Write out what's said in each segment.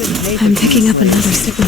I'm picking up another signal.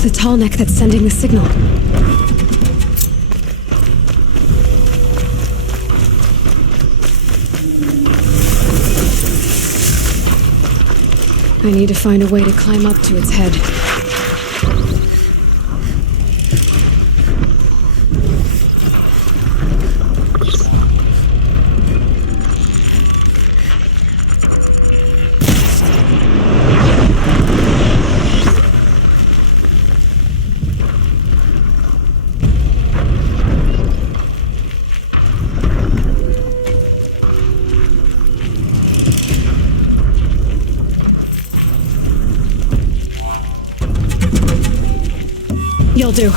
The Tallneck that's sending the signal. I need to find a way to climb up to its head. You'll do.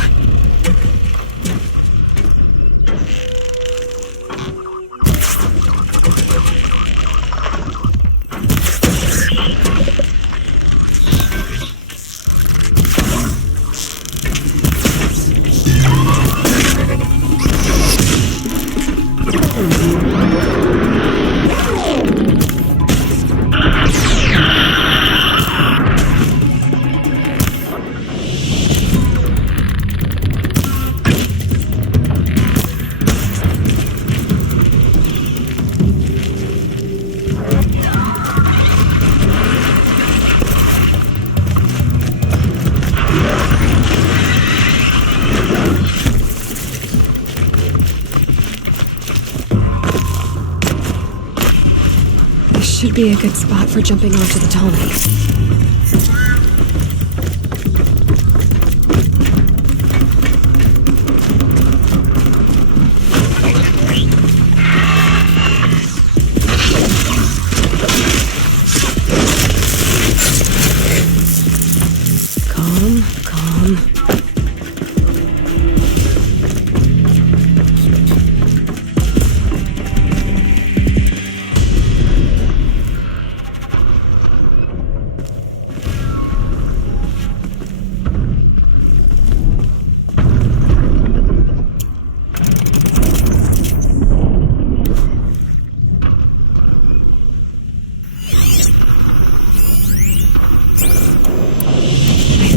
Should be a good spot for jumping onto the Tallneck.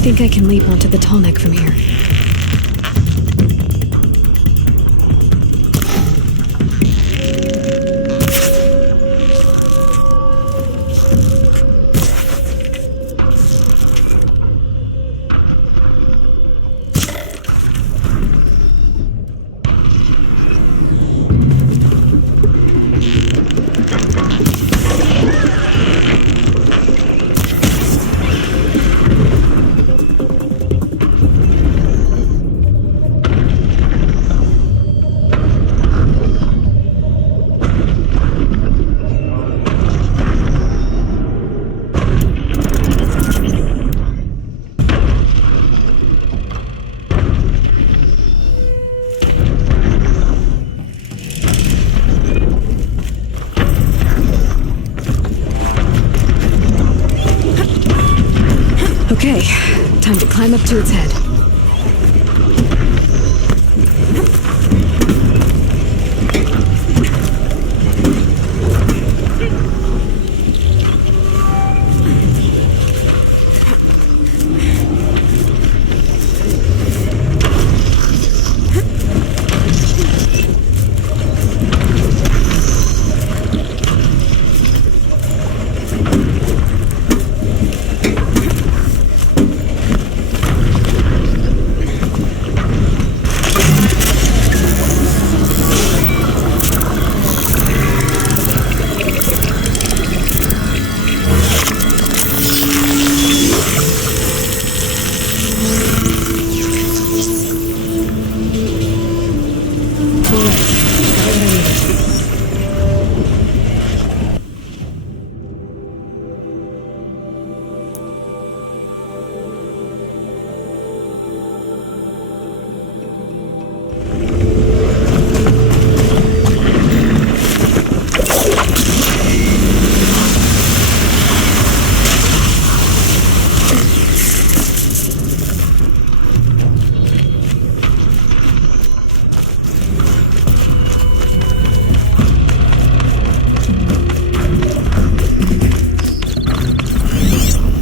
think I can leap onto the tall neck from here. Okay, time to climb up to its head.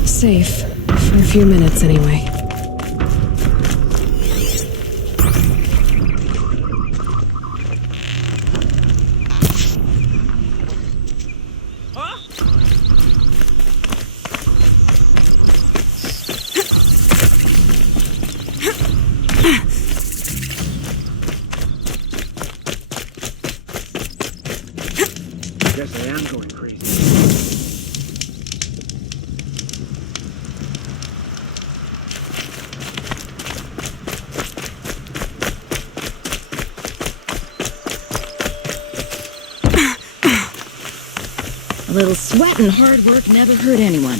Safe. For a few minutes, anyway. Guess I am going crazy. A little sweat and hard work never hurt anyone.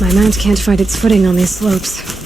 My mount can't find its footing on these slopes.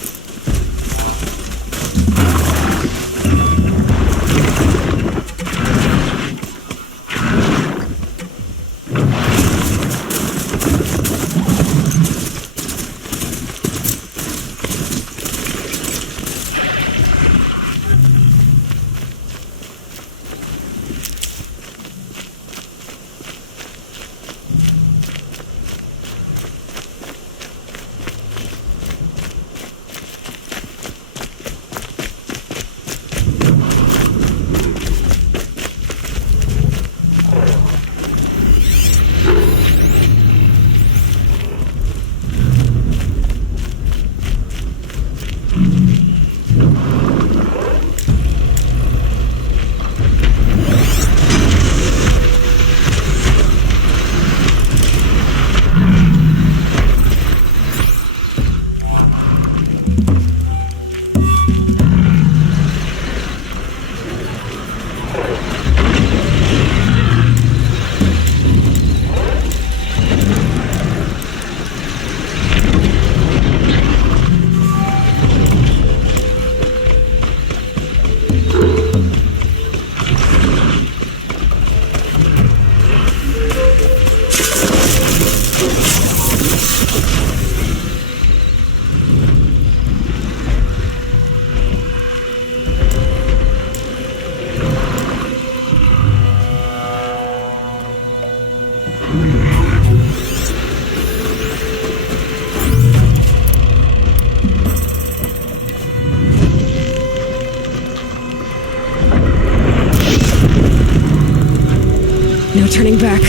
No turning back.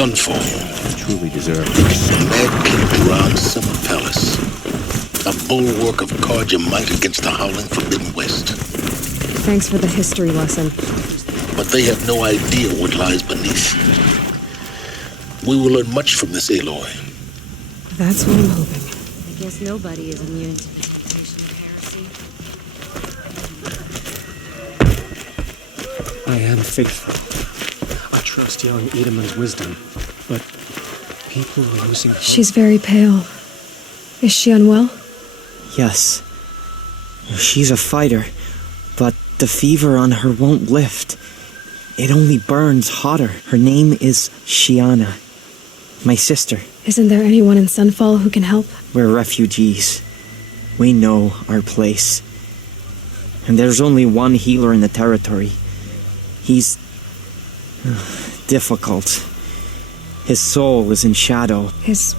Sunfall. Truly deserved. Mad King Duran Summer Palace. A bulwark of Carja might against the howling Forbidden West. Thanks for the history lesson. But they have no idea what lies beneath. We will learn much from this Aloy. That's what I'm hoping. I guess nobody is immune to the temptation of heresy. I am faithful. I trust young Edamon's wisdom, but people are losing hope. She's very pale. Is she unwell? Yes. She's a fighter, but the fever on her won't lift. It only burns hotter. Her name is Shiana. My sister. Isn't there anyone in Sunfall who can help? We're refugees. We know our place. And there's only one healer in the territory. He's difficult. His soul is in shadow. His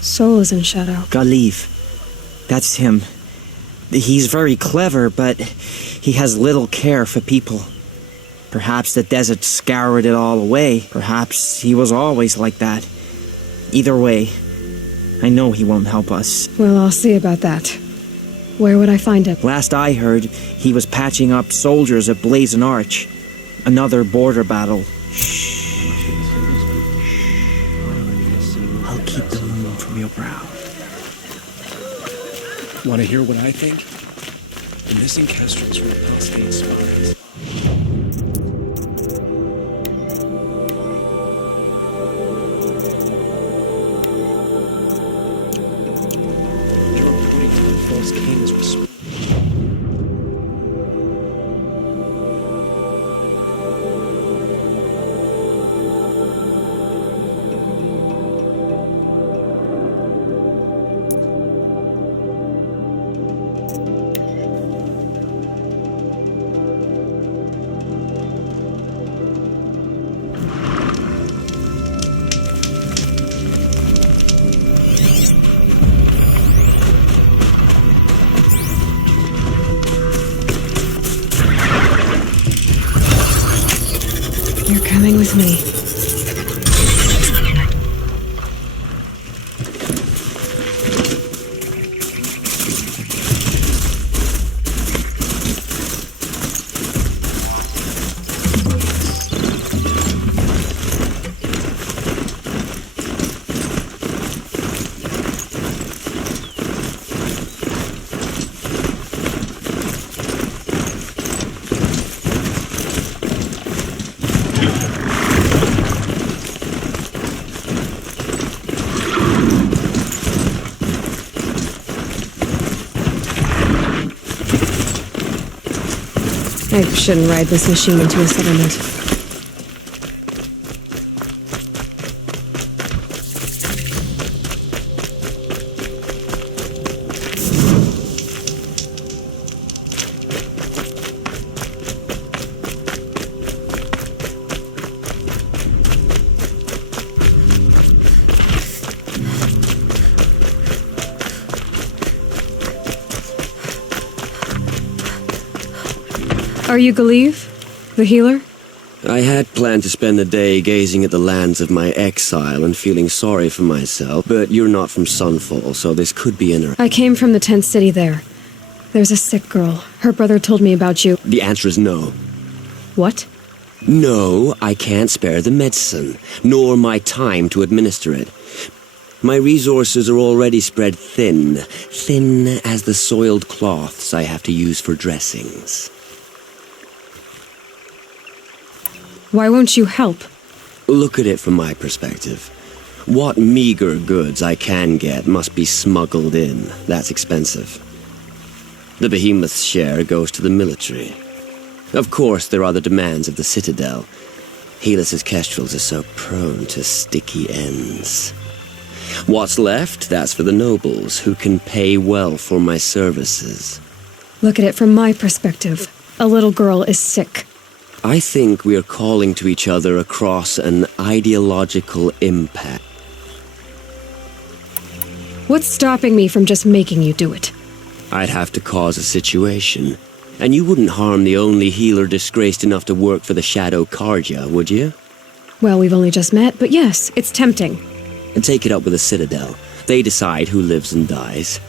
soul is in shadow. Galiv. That's him. He's very clever, but he has little care for people. Perhaps the desert scoured it all away. Perhaps he was always like that. Either way, I know he won't help us. Well, I'll see about that. Where would I find him? Last I heard, he was patching up soldiers at Blazon Arch. Another border battle. I'll keep the moon from your brow. Want to hear what I think? The missing kestrels were apostate spies. They were reporting to the false king as responsible. You're coming with me. I shouldn't ride this machine into a settlement. Are you Galeev, the healer? I had planned to spend the day gazing at the lands of my exile and feeling sorry for myself, but you're not from Sunfall, so this could be interesting. I came from the tent city there. There's a sick girl. Her brother told me about you. The answer is no. What? No, I can't spare the medicine, nor my time to administer it. My resources are already spread thin as the soiled cloths I have to use for dressings. Why won't you help? Look at it from my perspective. What meager goods I can get must be smuggled in. That's expensive. The behemoth's share goes to the military. Of course, there are the demands of the Citadel. Helis's kestrels are so prone to sticky ends. What's left, that's for the nobles, who can pay well for my services. Look at it from my perspective. A little girl is sick. I think we are calling to each other across an ideological impasse. What's stopping me from just making you do it? I'd have to cause a situation. And you wouldn't harm the only healer disgraced enough to work for the Shadow Carja, would you? Well, we've only just met, but yes, it's tempting. And take it up with the Citadel. They decide who lives and dies.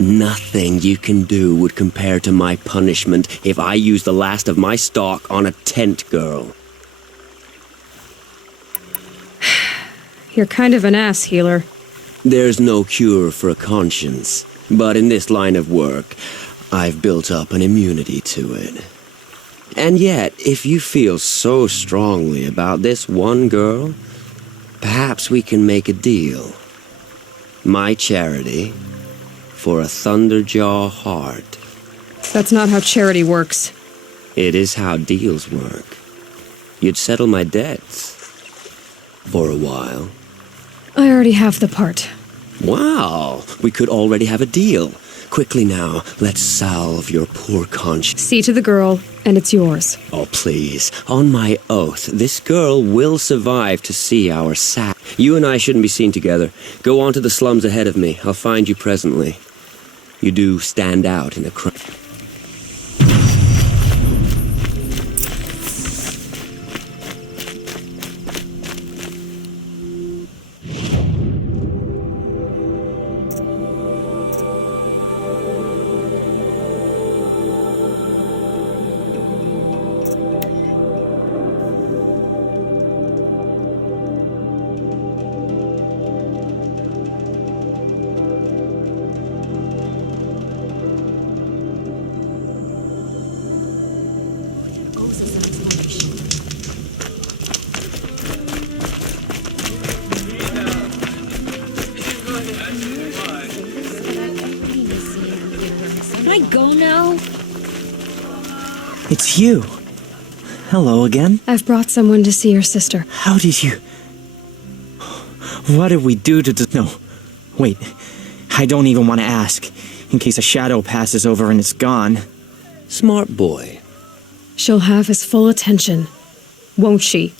Nothing you can do would compare to my punishment if I use the last of my stock on a tent girl. You're kind of an ass, healer. There's no cure for a conscience, but in this line of work, I've built up an immunity to it. And yet, if you feel so strongly about this one girl, perhaps we can make a deal. My charity for a Thunderjaw heart. That's not how charity works. It is how deals work. You'd settle my debts. For a while. I already have the part. Wow, we could already have a deal. Quickly now, let's salve your poor conscience. See to the girl, and it's yours. Oh, please. On my oath, this girl will survive to see our sack. You and I shouldn't be seen together. Go on to the slums ahead of me. I'll find you presently. You do stand out in a crowd. I go now? It's you. Hello again. I've brought someone to see your sister. How did you... What did we do to... No. Wait. I don't even want to ask, in case a shadow passes over and it's gone. Smart boy. She'll have his full attention, won't she?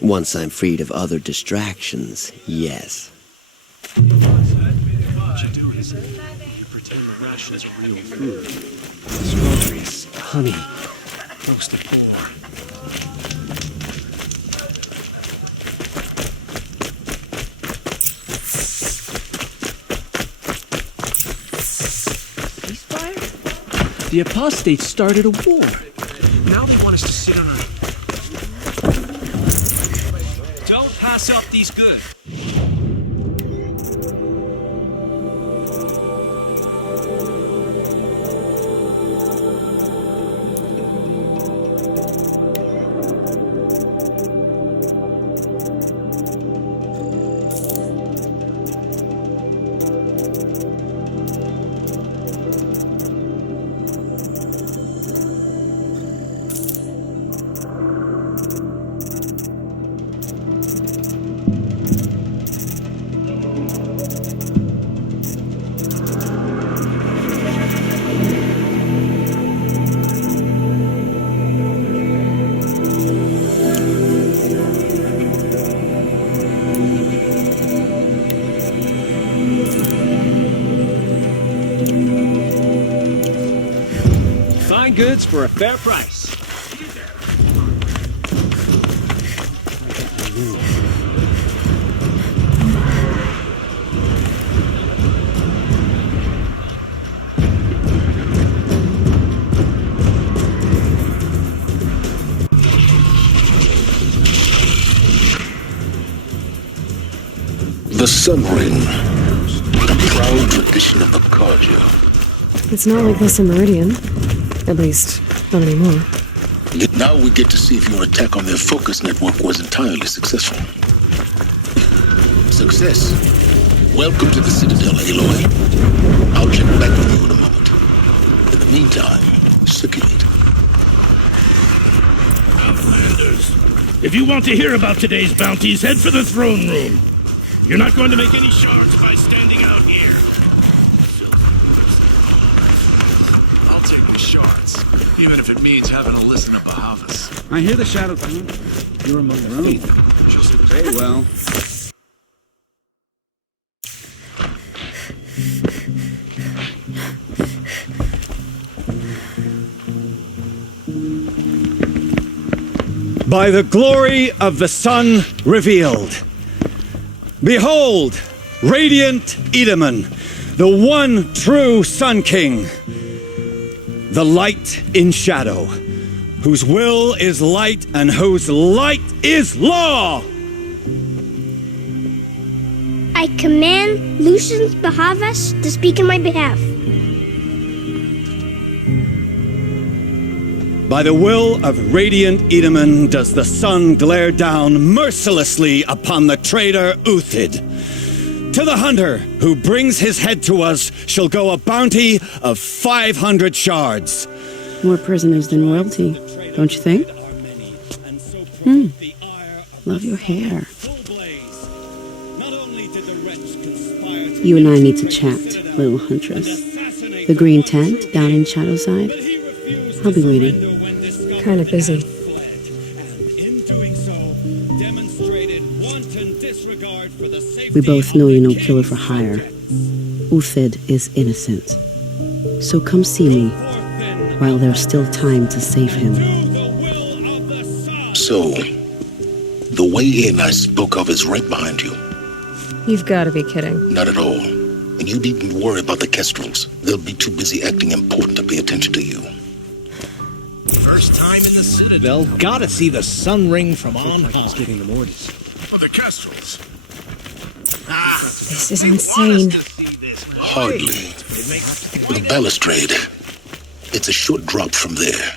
Once I'm freed of other distractions, yes. What you do is you pretend the rations are real food. Strawberries, honey, roasted boar. Ceasefire? The apostates started a war. Now they want us to sit on our... Don't pass up these goods. Fine goods for a fair price. The Sun Ring, the proud tradition of the Carja. It's not like this in Meridian. At least, not anymore. Yet now we get to see if your attack on their focus network was entirely successful. Success. Welcome to the Citadel, Aloy. I'll check back with you in a moment. In the meantime, circulate. Outlanders, if you want to hear about today's bounties, head for the throne room. You're not going to make any shards by standing out here. I'll take the shards, even if it means having to listen to Bahavas. I hear the Shadow King. You're among your own. Very well. By the glory of the sun revealed. Behold, radiant Edaman, the one true Sun King, the light in shadow, whose will is light and whose light is law. I command Lucius Bahavas to speak in my behalf. By the will of radiant Edaman does the sun glare down mercilessly upon the traitor Uthid. To the hunter who brings his head to us shall go a bounty of 500 shards. More prisoners than royalty, don't you think? Love your hair. You and I need to chat, little huntress. The green tent down in Shadowside. I'll be waiting. Kind of busy. We both know you're no killer for hire. Uthid is innocent. So come see me while there's still time to save him. So, the way in I spoke of is right behind you. You've got to be kidding. Not at all. And you needn't worry about the Kestrels. They'll be too busy acting important to pay attention to you. First time in the Citadel, gotta see the Sun Ring from on high. He's getting them orders. Oh, the Kestrels. This is insane. Hardly. The balustrade. It's a short drop from there.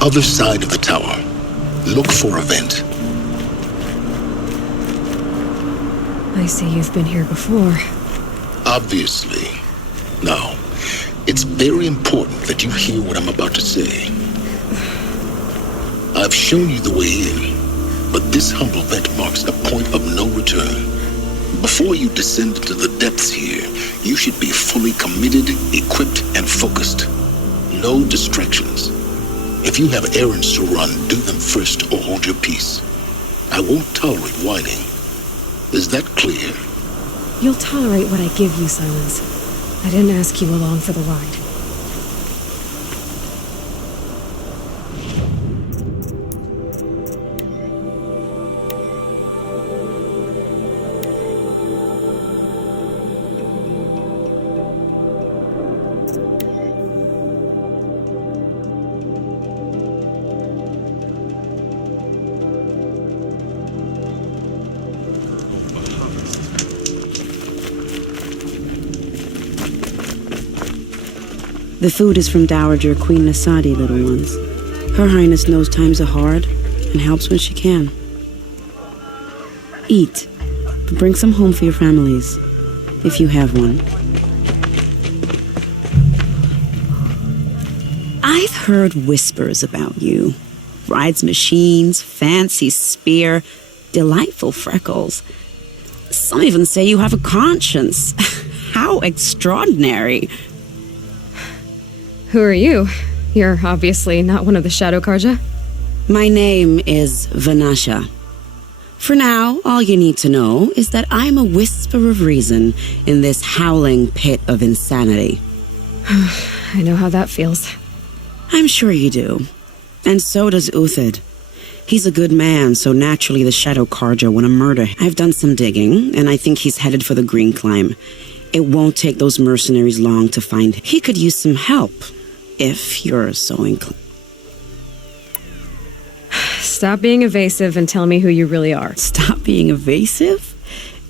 other side of the tower. Look for a vent. I see you've been here before. Obviously. Now, it's very important that you hear what I'm about to say. I've shown you the way in, but this humble vent marks a point of no return. Before you descend into the depths here, you should be fully committed, equipped, and focused. No distractions. If you have errands to run, do them first or hold your peace. I won't tolerate whining. Is that clear? You'll tolerate what I give you, Silence. I didn't ask you along for the ride. The food is from Dowager Queen Nasadi, little ones. Her Highness knows times are hard and helps when she can. Eat, but bring some home for your families, if you have one. I've heard whispers about you. Rides machines, fancy spear, delightful freckles. Some even say you have a conscience. How extraordinary. Who are you? You're obviously not one of the Shadow Karja. My name is Vanasha. For now, all you need to know is that I'm a whisper of reason in this howling pit of insanity. I know how that feels. I'm sure you do. And so does Uthid. He's a good man, so naturally the Shadow Karja want to murder him. I've done some digging, and I think he's headed for the Green Climb. It won't take those mercenaries long to find him. He could use some help, if you're so inclined. Stop being evasive and tell me who you really are. Stop being evasive?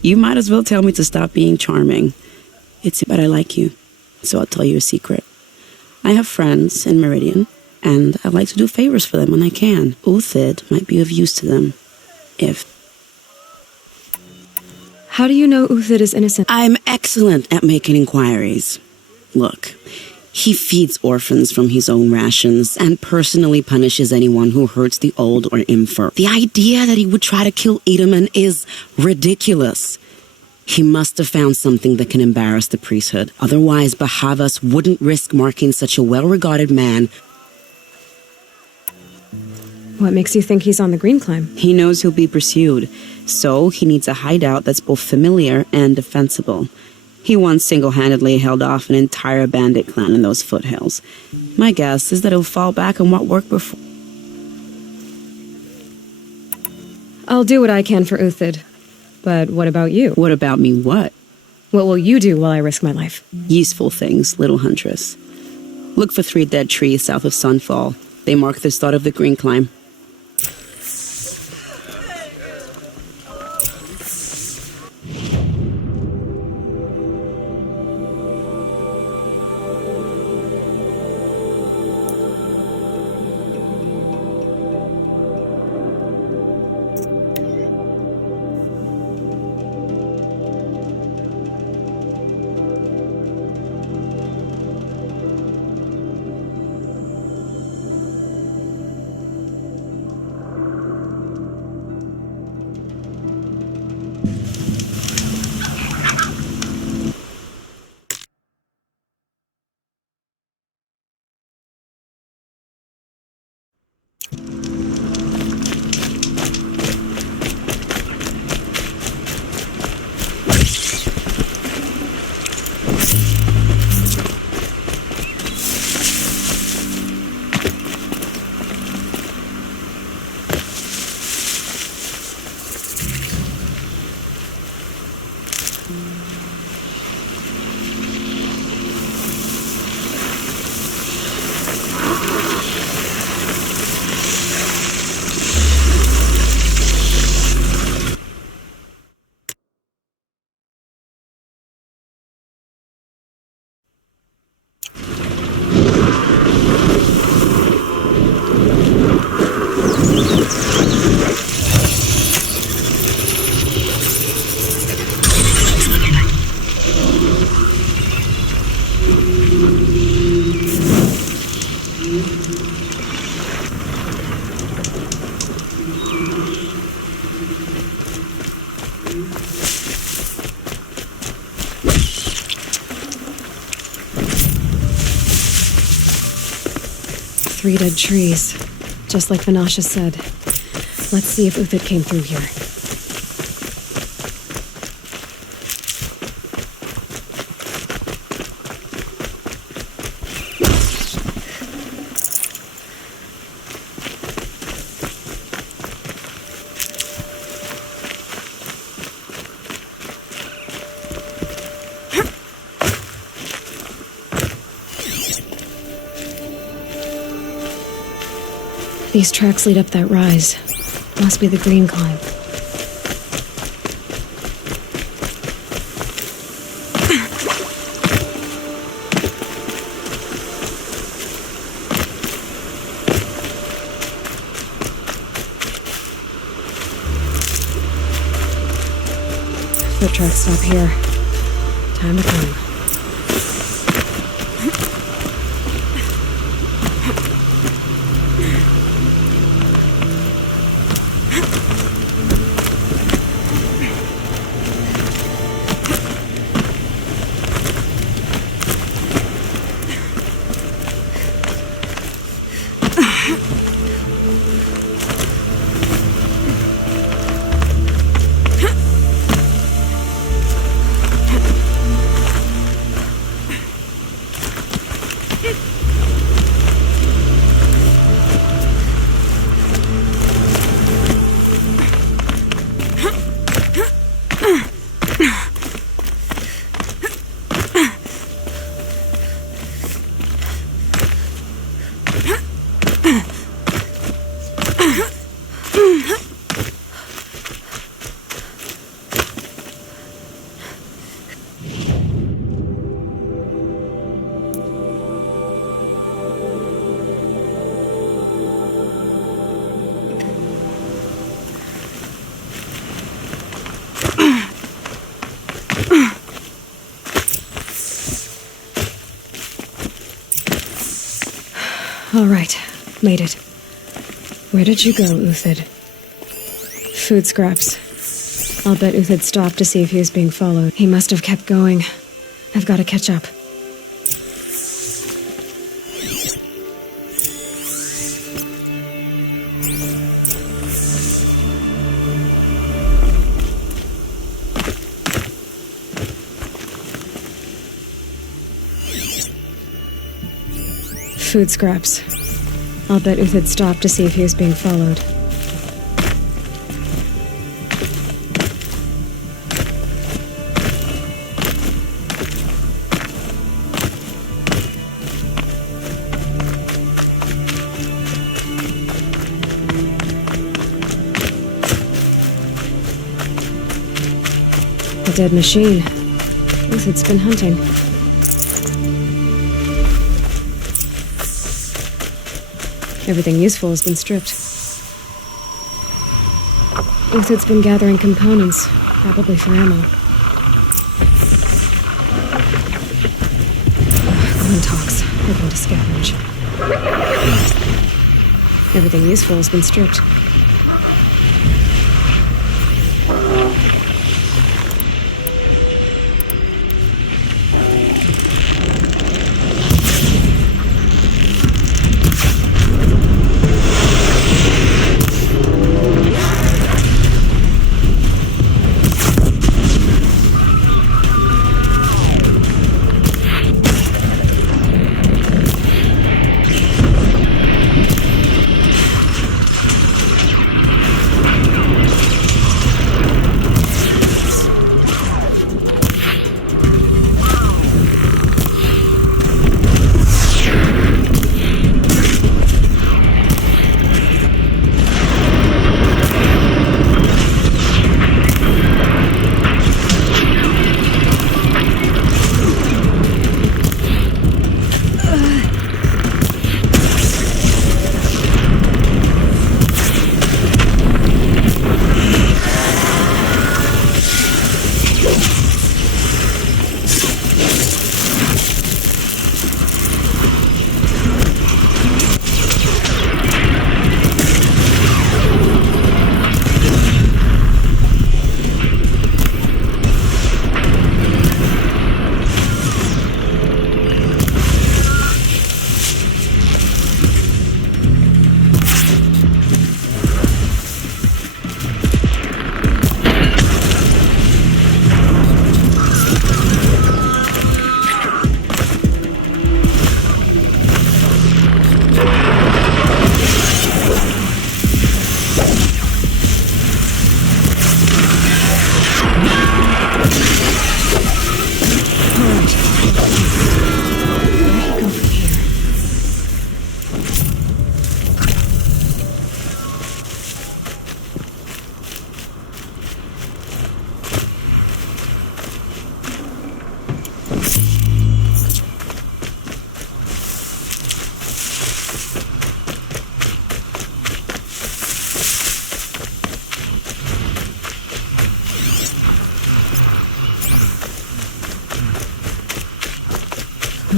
You might as well tell me to stop being charming. But I like you, so I'll tell you a secret. I have friends in Meridian, and I like to do favors for them when I can. Uthid might be of use to them, if... How do you know Uthid is innocent? I'm excellent at making inquiries. Look, he feeds orphans from his own rations and personally punishes anyone who hurts the old or infirm. The idea that he would try to kill Edaman is ridiculous. He must have found something that can embarrass the priesthood. Otherwise, Bahavas wouldn't risk marking such a well-regarded man. What makes you think he's on the Green Climb? He knows he'll be pursued, so he needs a hideout that's both familiar and defensible. He once single-handedly held off an entire bandit clan in those foothills. My guess is that he'll fall back on what worked before. I'll do what I can for Uthid. But what about you? What about me what? What will you do while I risk my life? Useful things, little huntress. Look for 3 dead trees south of Sunfall. They mark the start of the Green Climb. 3 dead trees, just like Vanasha said. Let's see if Uthid came through here. These tracks lead up that rise. Must be the green climb. Foot tracks stop here. Time to climb. All right, made it. Where did you go, Uthid? Food scraps. I'll bet Uthid stopped to see if he was being followed. He must have kept going. I've got to catch up. Food scraps. I'll bet Uthid stopped to see if he was being followed. A dead machine. Uthid's been hunting. Everything useful has been stripped. Uthid's been gathering components, probably for ammo. Glintox, looking to scavenge. Everything useful has been stripped.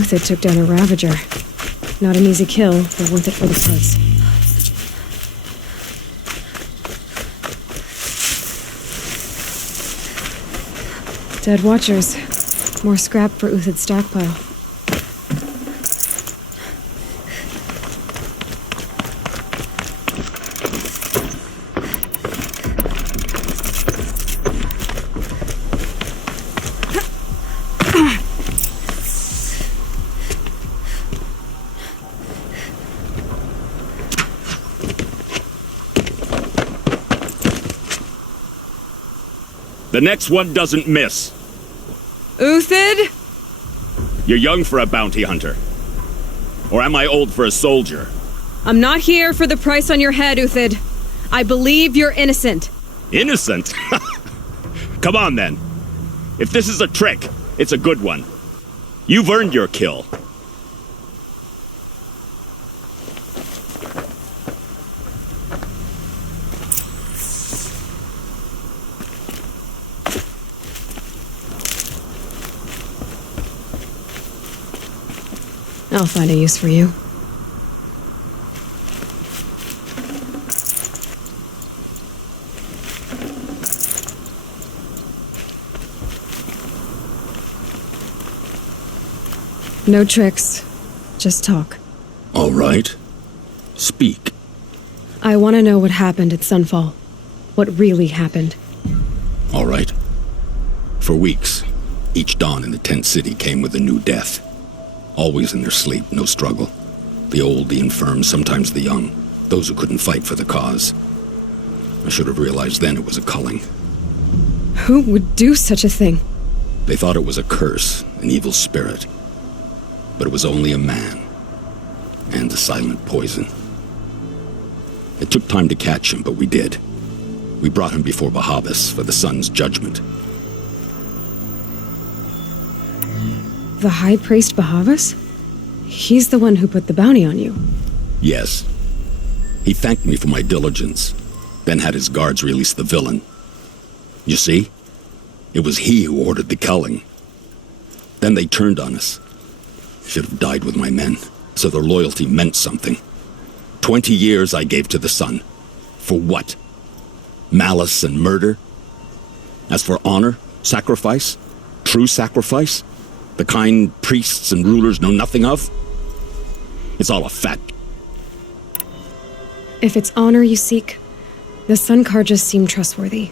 Uthid took down a Ravager. Not an easy kill, but worth it for the parts. Dead Watchers. More scrap for Uthid's stockpile. The next one doesn't miss. Uthid? You're young for a bounty hunter. Or am I old for a soldier? I'm not here for the price on your head, Uthid. I believe you're innocent. Innocent? Come on, then. If this is a trick, it's a good one. You've earned your kill. I'll find a use for you. No tricks. Just talk. All right. Speak. I want to know what happened at Sunfall. What really happened. All right. For weeks, each dawn in the tent city came with a new death. Always in their sleep, no struggle. The old, the infirm, sometimes the young. Those who couldn't fight for the cause. I should have realized then it was a culling. Who would do such a thing? They thought it was a curse, an evil spirit. But it was only a man. And a silent poison. It took time to catch him, but we did. We brought him before Bahavas for the sun's judgment. The High Priest Bahavas? He's the one who put the bounty on you. Yes. He thanked me for my diligence, then had his guards release the villain. You see? It was he who ordered the culling. Then they turned on us. Should have died with my men, so their loyalty meant something. 20 years I gave to the sun. For what? Malice and murder? As for honor, sacrifice, true sacrifice, the kind priests and rulers know nothing of, it's all a fact. If it's honor you seek, the Sun Karjas seem trustworthy.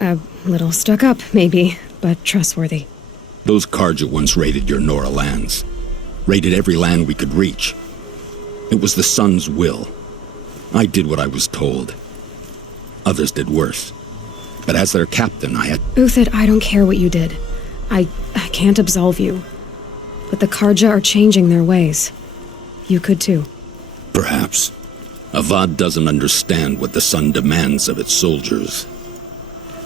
A little stuck up, maybe, but trustworthy. Those Karja once raided your Nora lands. Raided every land we could reach. It was the sun's will. I did what I was told. Others did worse. But as their captain, I had... Uthid, I don't care what you did. I can't absolve you. But the Karja are changing their ways. You could too. Perhaps. Avad doesn't understand what the sun demands of its soldiers.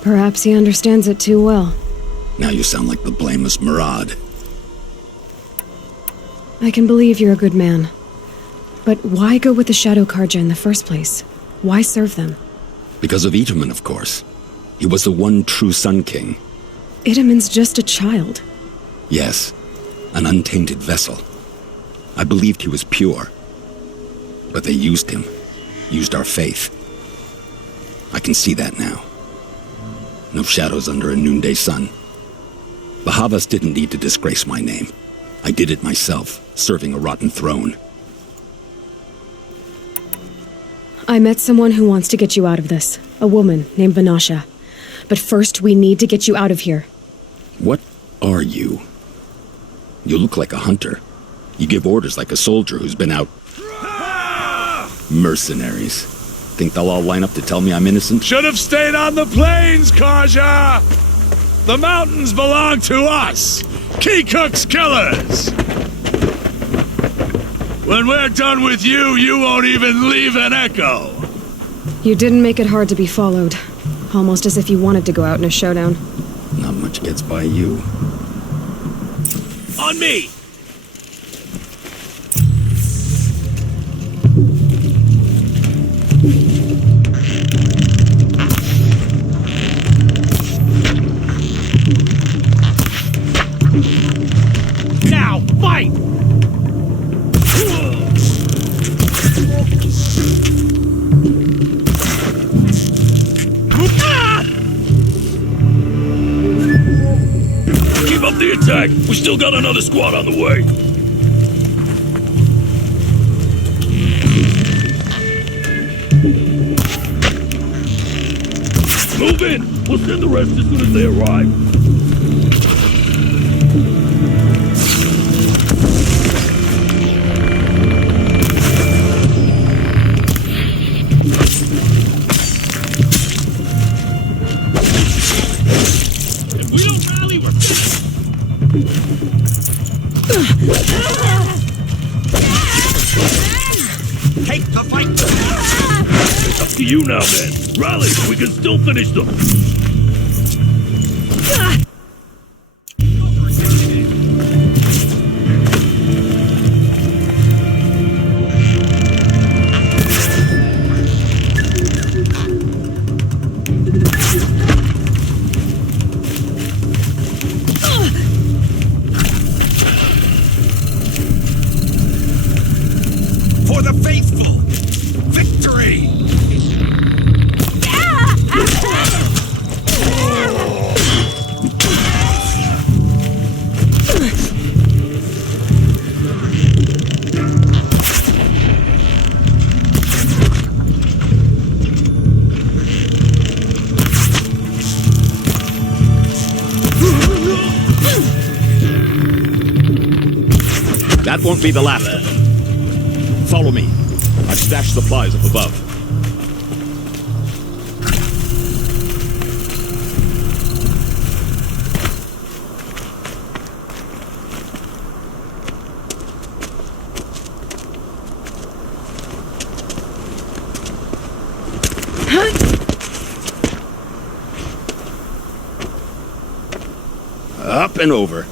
Perhaps he understands it too well. Now you sound like the blameless Murad. I can believe you're a good man. But why go with the Shadow Karja in the first place? Why serve them? Because of Itamen, of course. He was the one true Sun King. Itamen's just a child. Yes, an untainted vessel. I believed he was pure. But they used him. Used our faith. I can see that now. No shadows under a noonday sun. Bahavas didn't need to disgrace my name. I did it myself, serving a rotten throne. I met someone who wants to get you out of this. A woman named Vanasha. But first, we need to get you out of here. What are you? You look like a hunter. You give orders like a soldier who's been out... Mercenaries. Think they'll all line up to tell me I'm innocent? Should have stayed on the plains, Karja! The mountains belong to us! Keekook's killers! When we're done with you, you won't even leave an echo! You didn't make it hard to be followed. Almost as if you wanted to go out in a showdown. Not much gets by you. On me! Now, fight! back. We still got another squad on the way. Move in. We'll send the rest as soon as they arrive. If we don't rally, we're finished. Take the fight! It's up to you now, man. Rally, we can still finish them. For the faithful! Victory! That won't be the last. Follow me. I've stashed supplies up above. Up and over.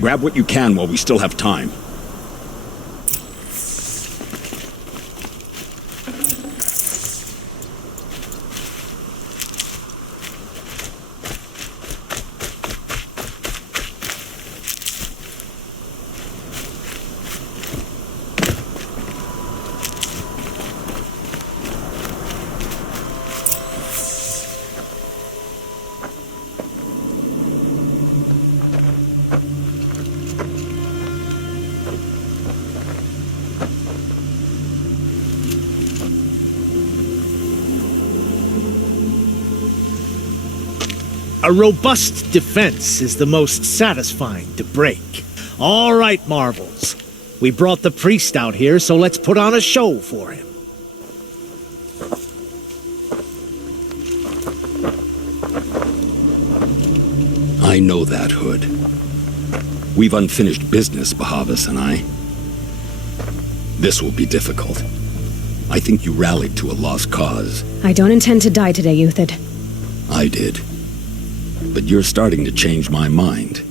Grab what you can while we still have time. A robust defense is the most satisfying to break. All right, Marvels. We brought the priest out here, so let's put on a show for him. I know that, Hood. We've unfinished business, Bahavas and I. This will be difficult. I think you rallied to a lost cause. I don't intend to die today, Uthid. I did. But you're starting to change my mind.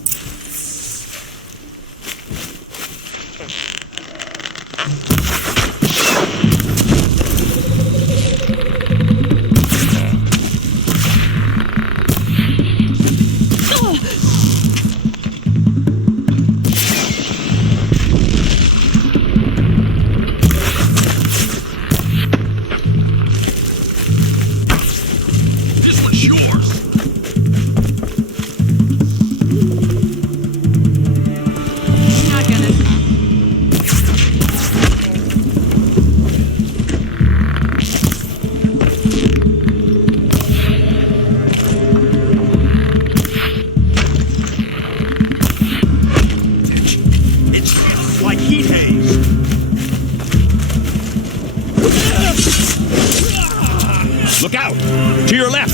This one's yours. Like heat haze! Look out! To your left!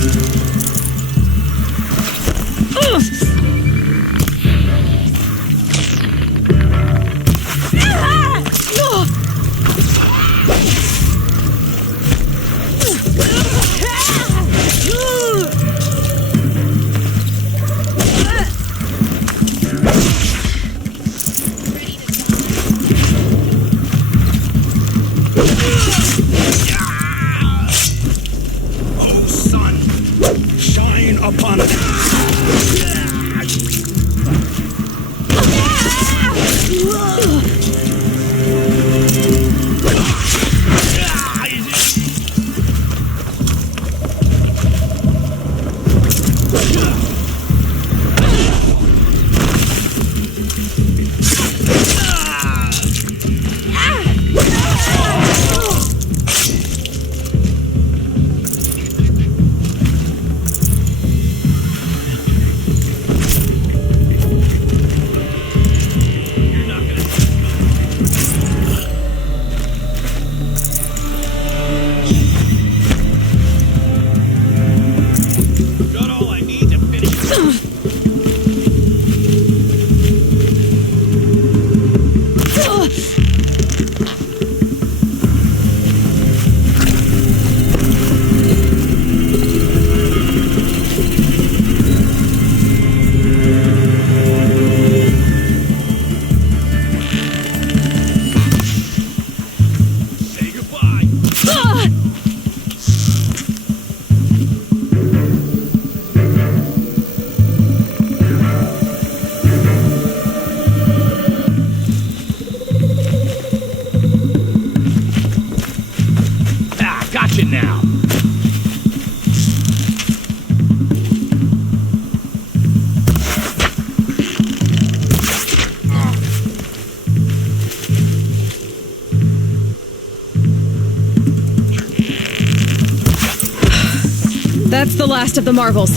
That's the last of the marvels.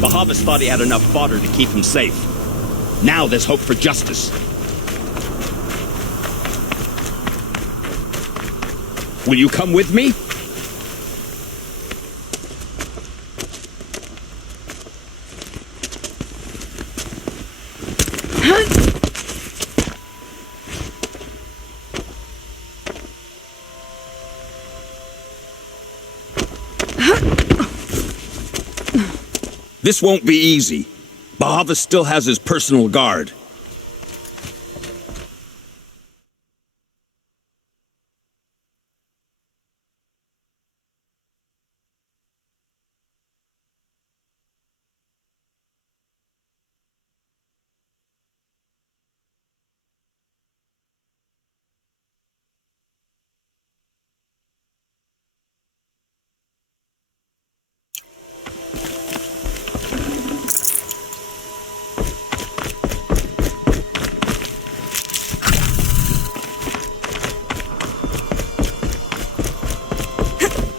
Bahavas thought he had enough fodder to keep him safe. Now there's hope for justice. Will you come with me? This won't be easy. Bahavas still has his personal guard.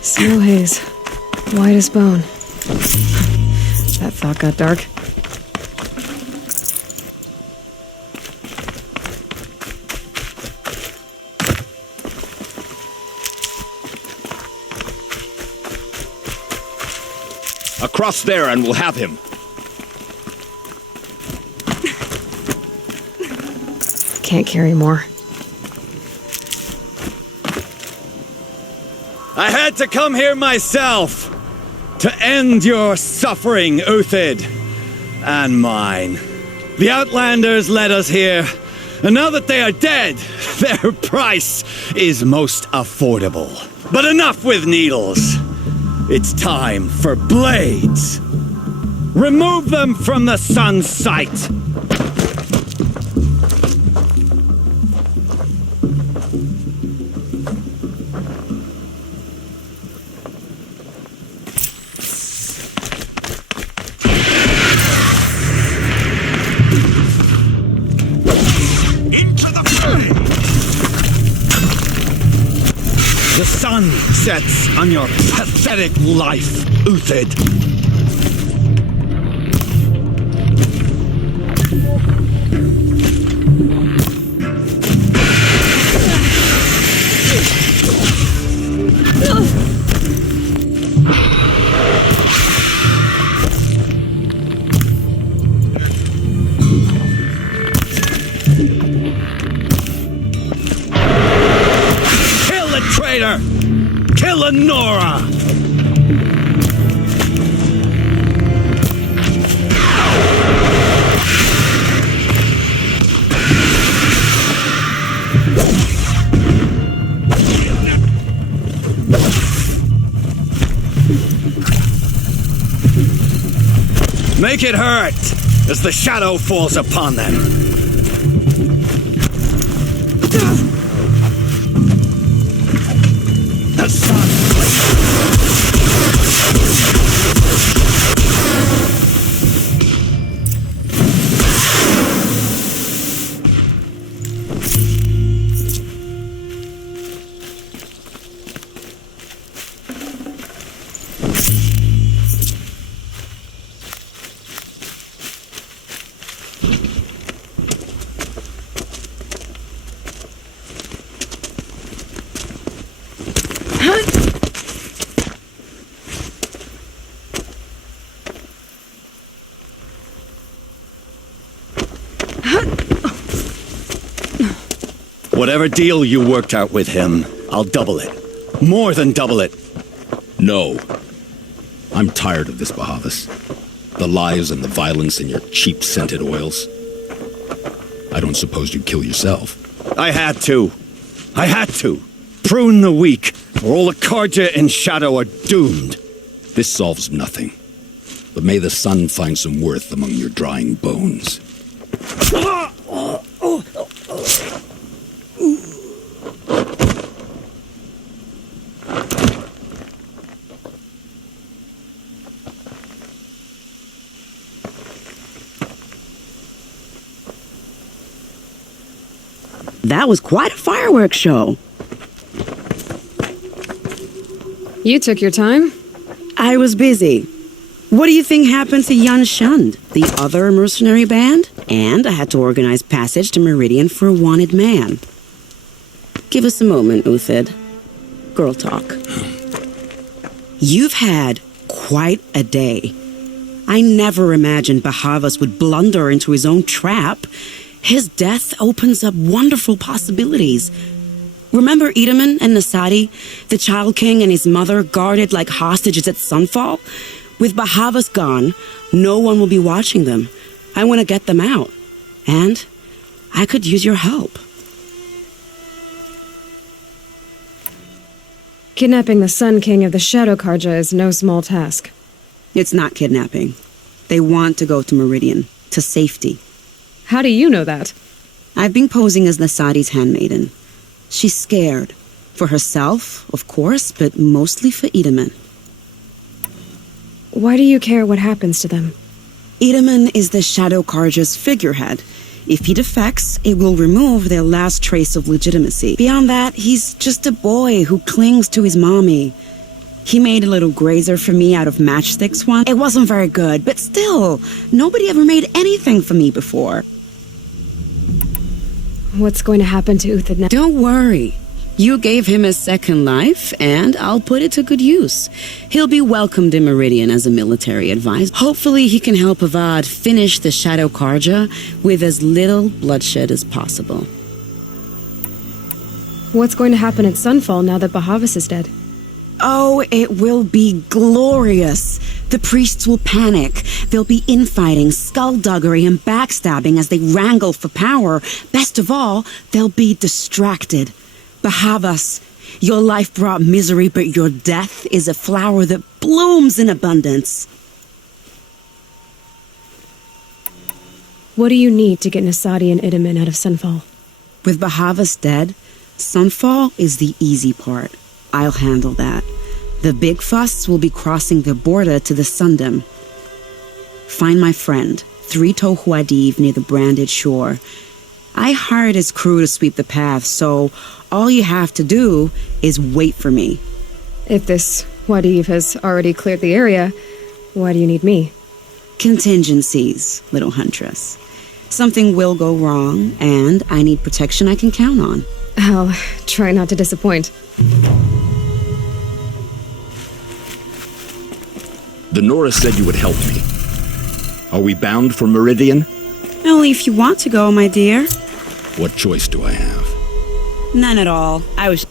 Snow haze. White as bone. That thought got dark. Across there and we'll have him. Can't carry more. I had to come here myself to end your suffering, Uthid, and mine. The Outlanders led us here, and now that they are dead, their price is most affordable. But enough with needles. It's time for blades. Remove them from the sun's sight. The sun sets on your pathetic life, Uthid. Kill Lenora! Make it hurt as the shadow falls upon them. The sun. Whatever deal you worked out with him, I'll double it. More than double it. No. I'm tired of this, Bahavas. The lies and the violence and your cheap-scented oils. I don't suppose you'd kill yourself. I had to. Prune the weak, or all the Carja in Shadow are doomed. This solves nothing. But may the sun find some worth among your drying bones. That was quite a fireworks show. You took your time? I was busy. What do you think happened to Yan Shund, the other mercenary band? And I had to organize passage to Meridian for a wanted man. Give us a moment, Uthid. Girl talk. You've had quite a day. I never imagined Bahavas would blunder into his own trap. His death opens up wonderful possibilities. Remember Edaman and Nasadi, the Child King and his mother guarded like hostages at Sunfall? With Bahavas gone, no one will be watching them. I want to get them out. And I could use your help. Kidnapping the Sun King of the Shadow Karja is no small task. It's not kidnapping. They want to go to Meridian, to safety. How do you know that? I've been posing as Nasadi's handmaiden. She's scared. For herself, of course, but mostly for Edaman. Why do you care what happens to them? Edaman is the Shadow Karja's figurehead. If he defects, it will remove their last trace of legitimacy. Beyond that, he's just a boy who clings to his mommy. He made a little grazer for me out of matchsticks once. It wasn't very good, but still, nobody ever made anything for me before. What's going to happen to Uthid now? Don't worry. You gave him a second life, and I'll put it to good use. He'll be welcomed in Meridian as a military advisor. Hopefully he can help Avad finish the Shadow Karja with as little bloodshed as possible. What's going to happen at Sunfall now that Bahavas is dead? Oh, it will be glorious. The priests will panic. There'll be infighting, skullduggery, and backstabbing as they wrangle for power. Best of all, they'll be distracted. Bahavas, your life brought misery, but your death is a flower that blooms in abundance. What do you need to get Nasadi and Edaman out of Sunfall? With Bahavas dead, Sunfall is the easy part. I'll handle that. The big fuss will be crossing the border to the Sundom. Find my friend, 3 Tohuadiv near the branded shore. I hired his crew to sweep the path, so all you have to do is wait for me. If this Wadiv has already cleared the area, why do you need me? Contingencies, little huntress. Something will go wrong, and I need protection I can count on. I'll try not to disappoint. The Nora said you would help me. Are we bound for Meridian? Only if you want to go, my dear. What choice do I have? None at all. I was...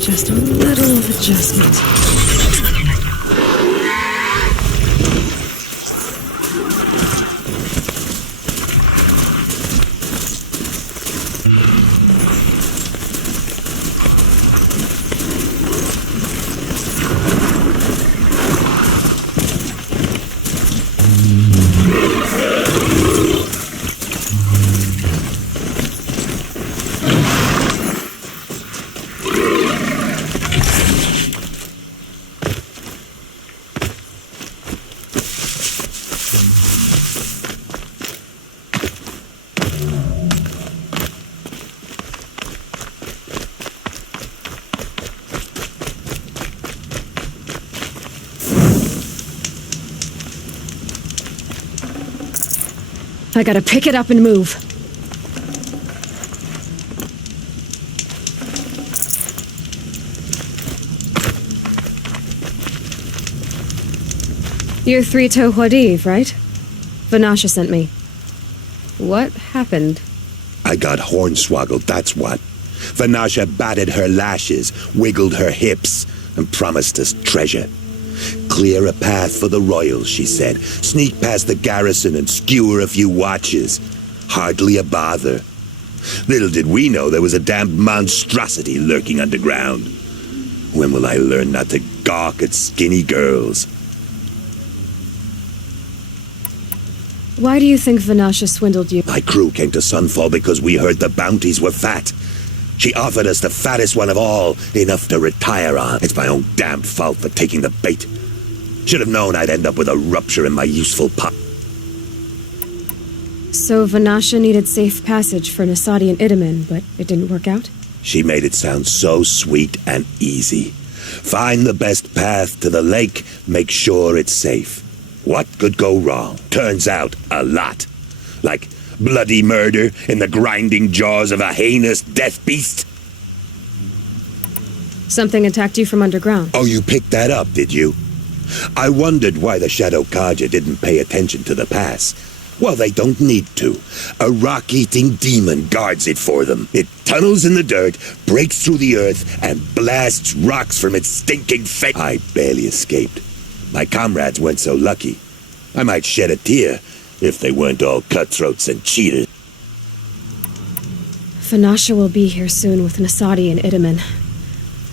Just a little adjustment. I gotta pick it up and move. You're Three-Toe Huadiv, right? Vanasha sent me. What happened? I got hornswoggled, that's what. Vanasha batted her lashes, wiggled her hips, and promised us treasure. Clear a path for the royals, she said. Sneak past the garrison and skewer a few watches. Hardly a bother. Little did we know there was a damned monstrosity lurking underground. When will I learn not to gawk at skinny girls? Why do you think Vanasha swindled you? My crew came to Sunfall because we heard the bounties were fat. She offered us the fattest one of all, enough to retire on. It's my own damned fault for taking the bait. Should have known I'd end up with a rupture in my useful pot. So Vanasha needed safe passage for Nasadi and Idaman, but it didn't work out? She made it sound so sweet and easy. Find the best path to the lake, make sure it's safe. What could go wrong? Turns out, a lot. Like bloody murder in the grinding jaws of a heinous death beast. Something attacked you from underground. Oh, you picked that up, did you? I wondered why the Shadow Kaja didn't pay attention to the pass. Well, they don't need to. A rock-eating demon guards it for them. It tunnels in the dirt, breaks through the earth, and blasts rocks from its stinking face. I barely escaped. My comrades weren't so lucky. I might shed a tear if they weren't all cutthroats and cheaters. Vanasha will be here soon with Nasadi and Idaman.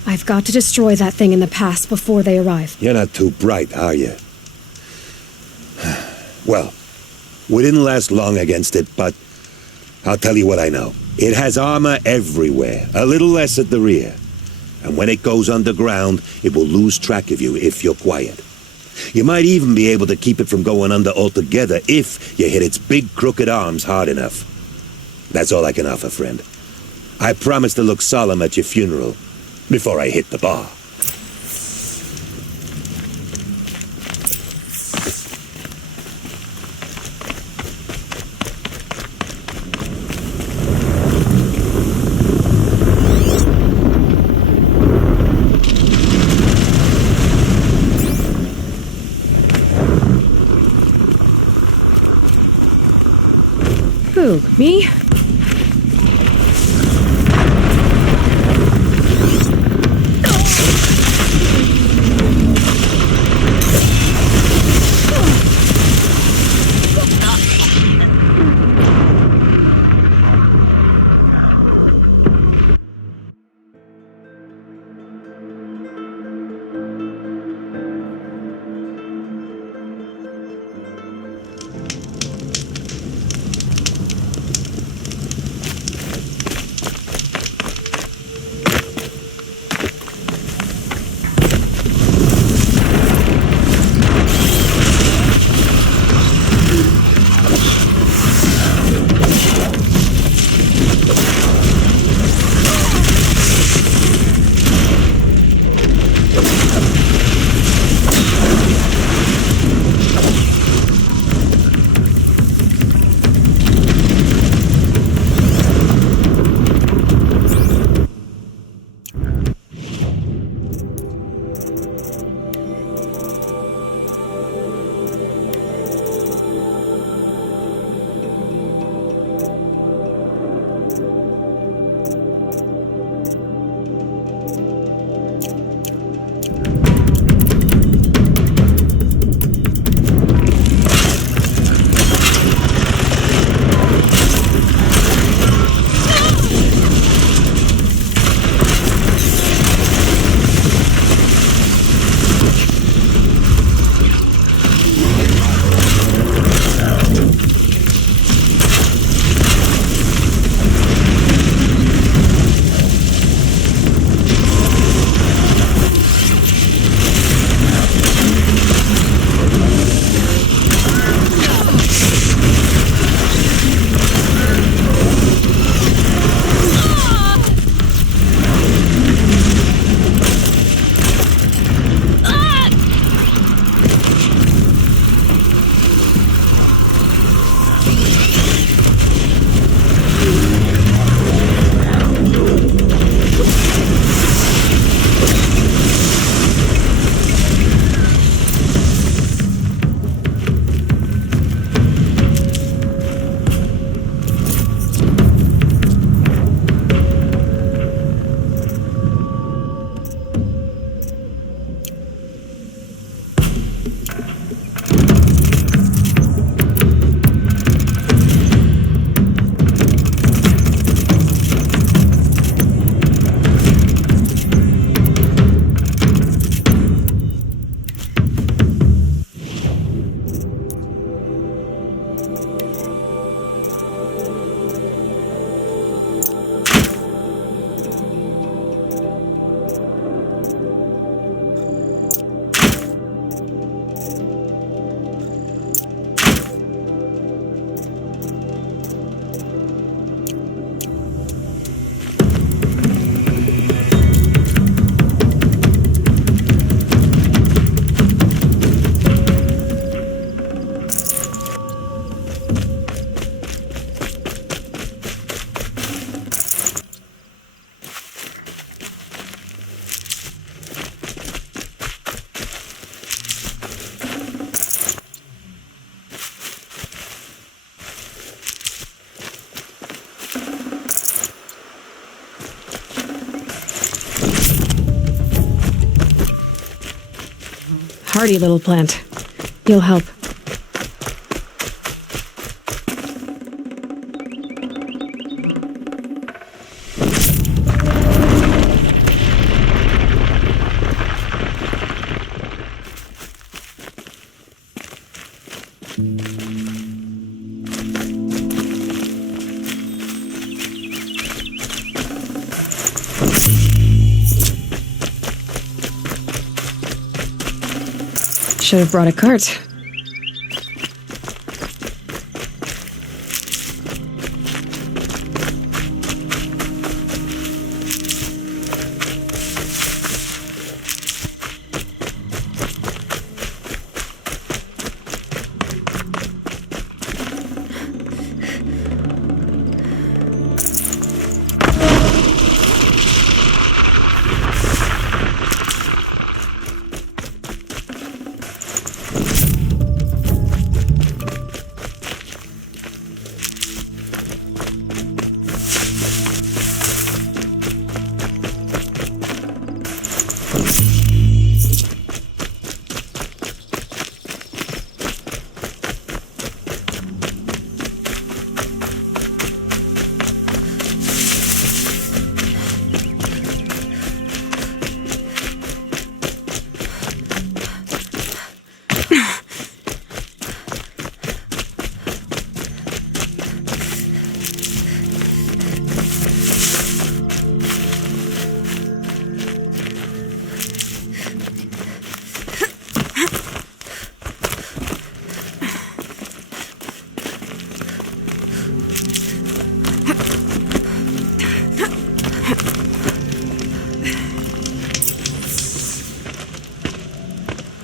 I've got to destroy that thing in the pass before they arrive. You're not too bright, are you? Well, we didn't last long against it, but I'll tell you what I know. It has armor everywhere, a little less at the rear. And when it goes underground, it will lose track of you if you're quiet. You might even be able to keep it from going under altogether if you hit its big crooked arms hard enough. That's all I can offer, friend. I promise to look solemn at your funeral before I hit the bar. Who, me? hardy little plant. You'll help. Should have brought a cart.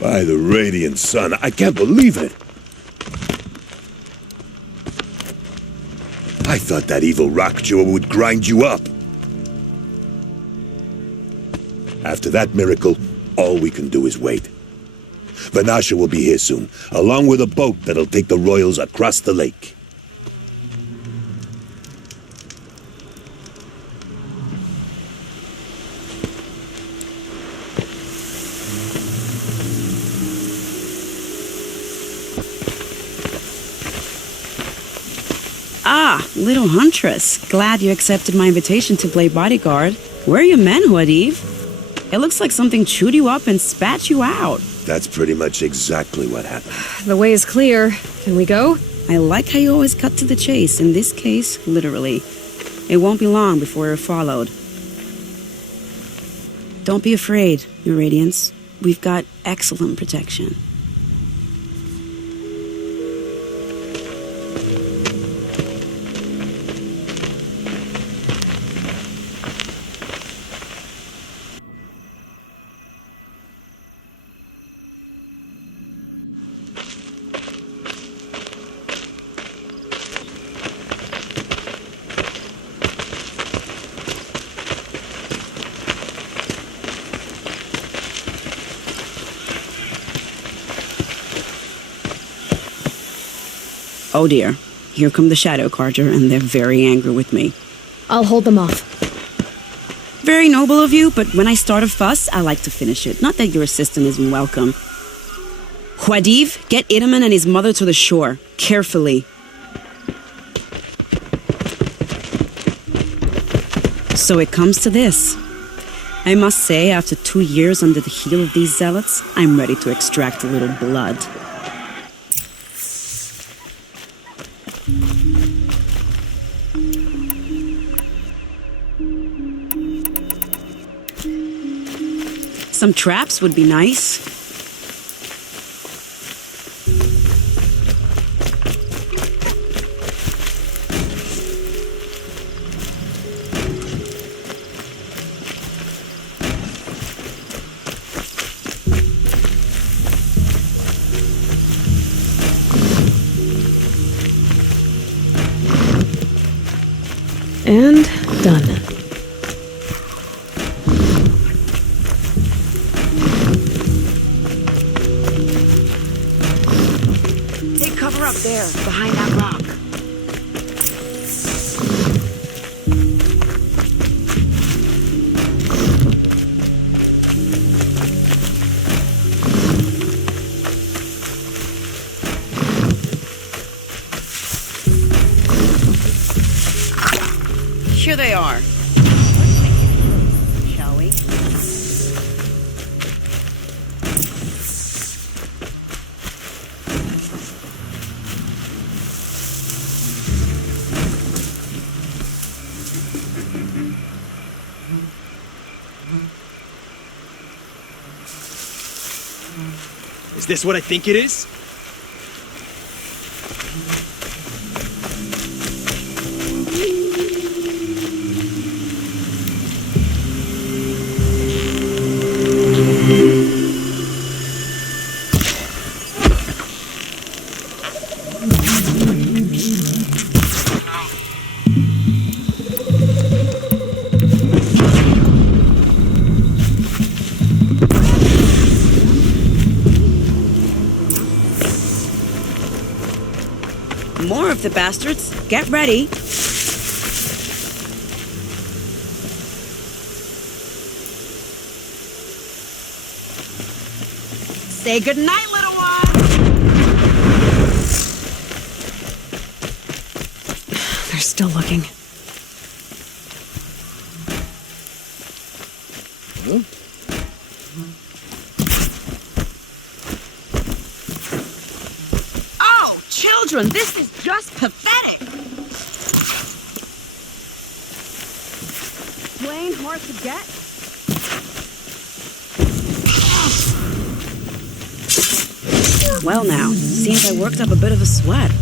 By the radiant sun, I can't believe it. I thought that evil rock jaw would grind you up. After that miracle, all we can do is wait. Vanasha will be here soon, along with a boat that'll take the royals across the lake. Ah, little huntress. Glad you accepted my invitation to play bodyguard. Where are your men, Wadif? It looks like something chewed you up and spat you out. That's pretty much exactly what happened. The way is clear. Can we go? I like how you always cut to the chase. In this case, literally. It won't be long before we're followed. Don't be afraid, Your Radiance. We've got excellent protection. Oh dear, here come the Shadow Carter, and they're very angry with me. I'll hold them off. Very noble of you, but when I start a fuss, I like to finish it. Not that your assistant isn't welcome. Huadiv, get Itaman and his mother to the shore. Carefully. So it comes to this. I must say, after 2 years under the heel of these zealots, I'm ready to extract a little blood. Some traps would be nice. And done. Take cover up there, behind that rock. Is this what I think it is? More of the bastards. Get ready. Say goodnight, little one. They're still looking. Oh, children, this is just pathetic. Plain hard to get. Well now, seems I worked up a bit of a sweat.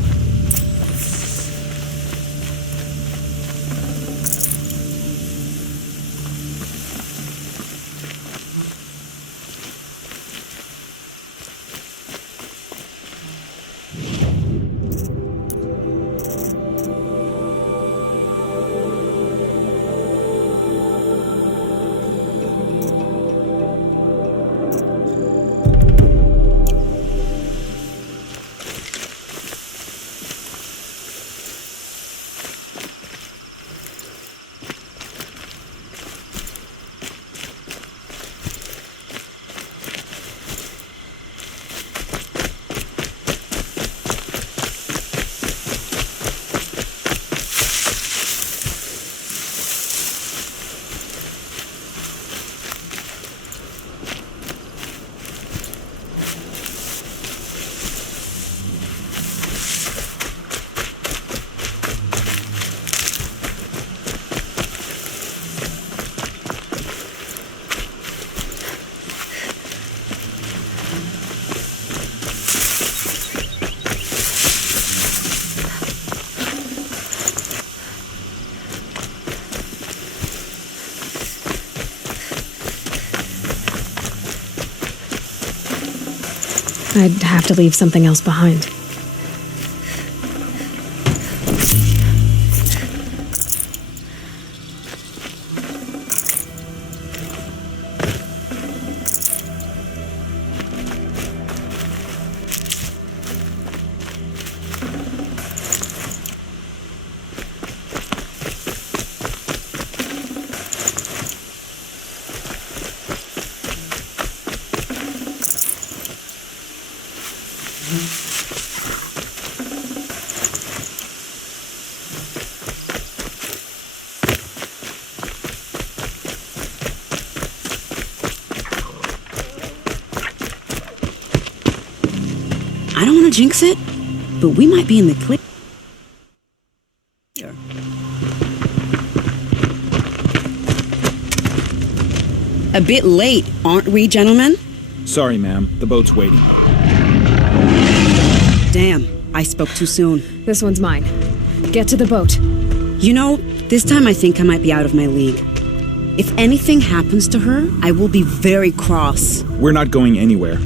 I'd have to leave something else behind. I don't want to jinx it, but we might be in the clear. A bit late, aren't we, gentlemen? Sorry, ma'am. The boat's waiting. Damn, I spoke too soon. This one's mine. Get to the boat. You know, this time I think I might be out of my league. If anything happens to her, I will be very cross. We're not going anywhere.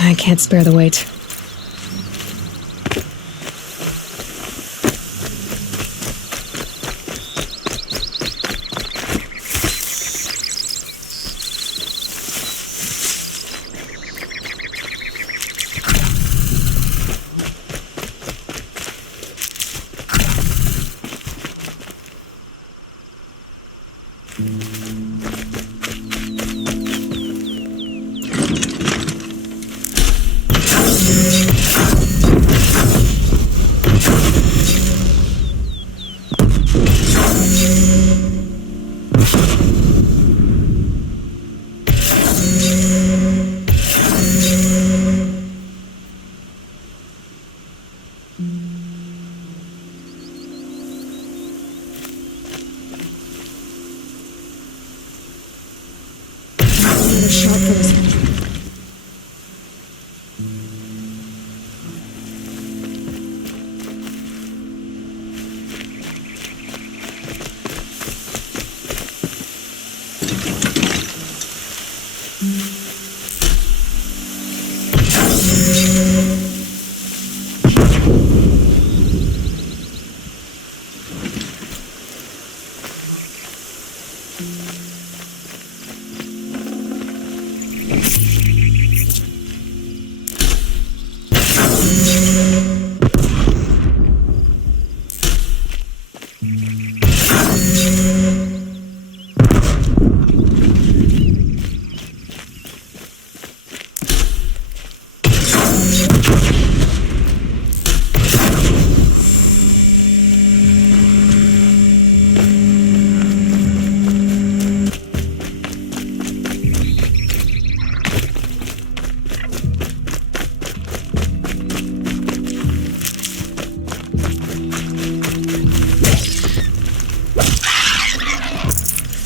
I can't spare the weight. Another shot for this one.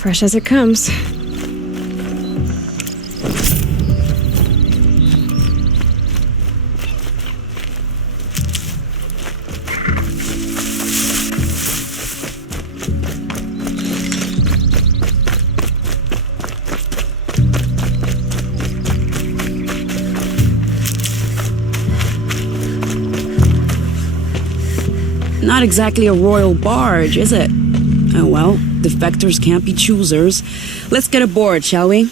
Fresh as it comes. Not exactly a royal barge, is it? Oh well, defectors can't be choosers. Let's get aboard, shall we?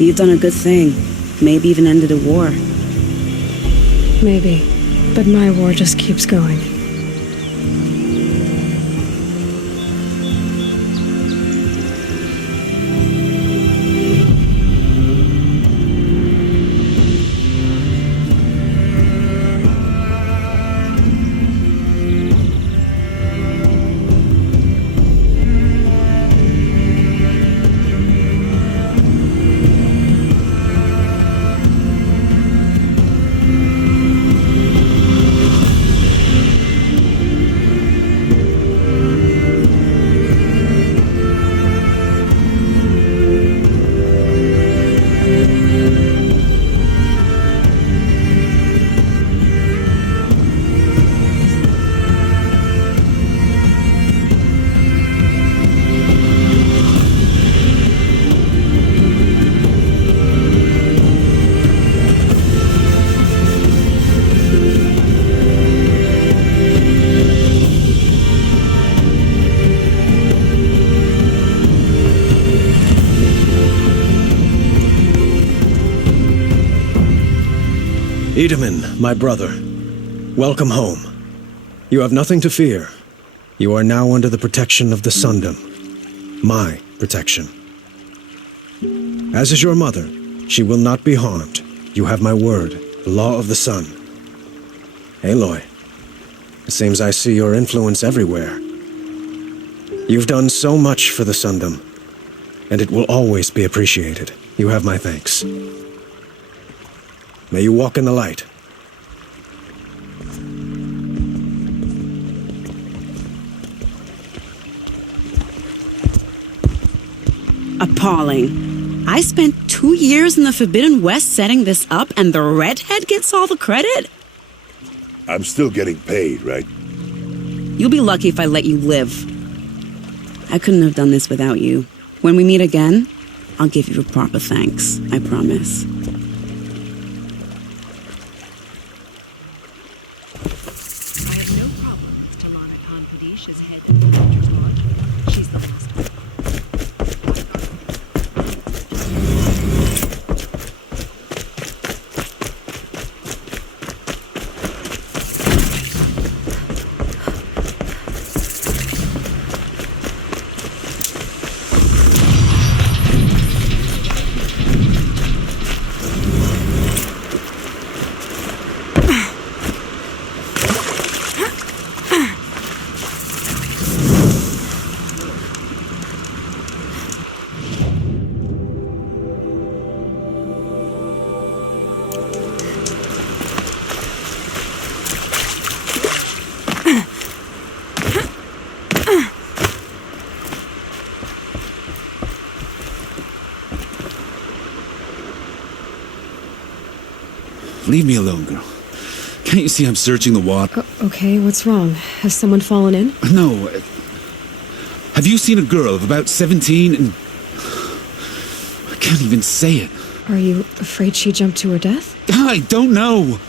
You've done a good thing. Maybe even ended a war. Maybe. But my war just keeps going. Itamen, my brother, welcome home. You have nothing to fear. You are now under the protection of the Sundom. My protection. As is your mother, she will not be harmed. You have my word, the law of the sun. Aloy, it seems I see your influence everywhere. You've done so much for the Sundom, and it will always be appreciated. You have my thanks. May you walk in the light. Appalling. I spent 2 years in the Forbidden West setting this up, and the redhead gets all the credit? I'm still getting paid, right? You'll be lucky if I let you live. I couldn't have done this without you. When we meet again, I'll give you a proper thanks. I promise. Leave me alone, girl. Can't you see I'm searching the water? Okay, what's wrong? Has someone fallen in? No. Have you seen a girl of about 17 and... I can't even say it. Are you afraid she jumped to her death? I don't know.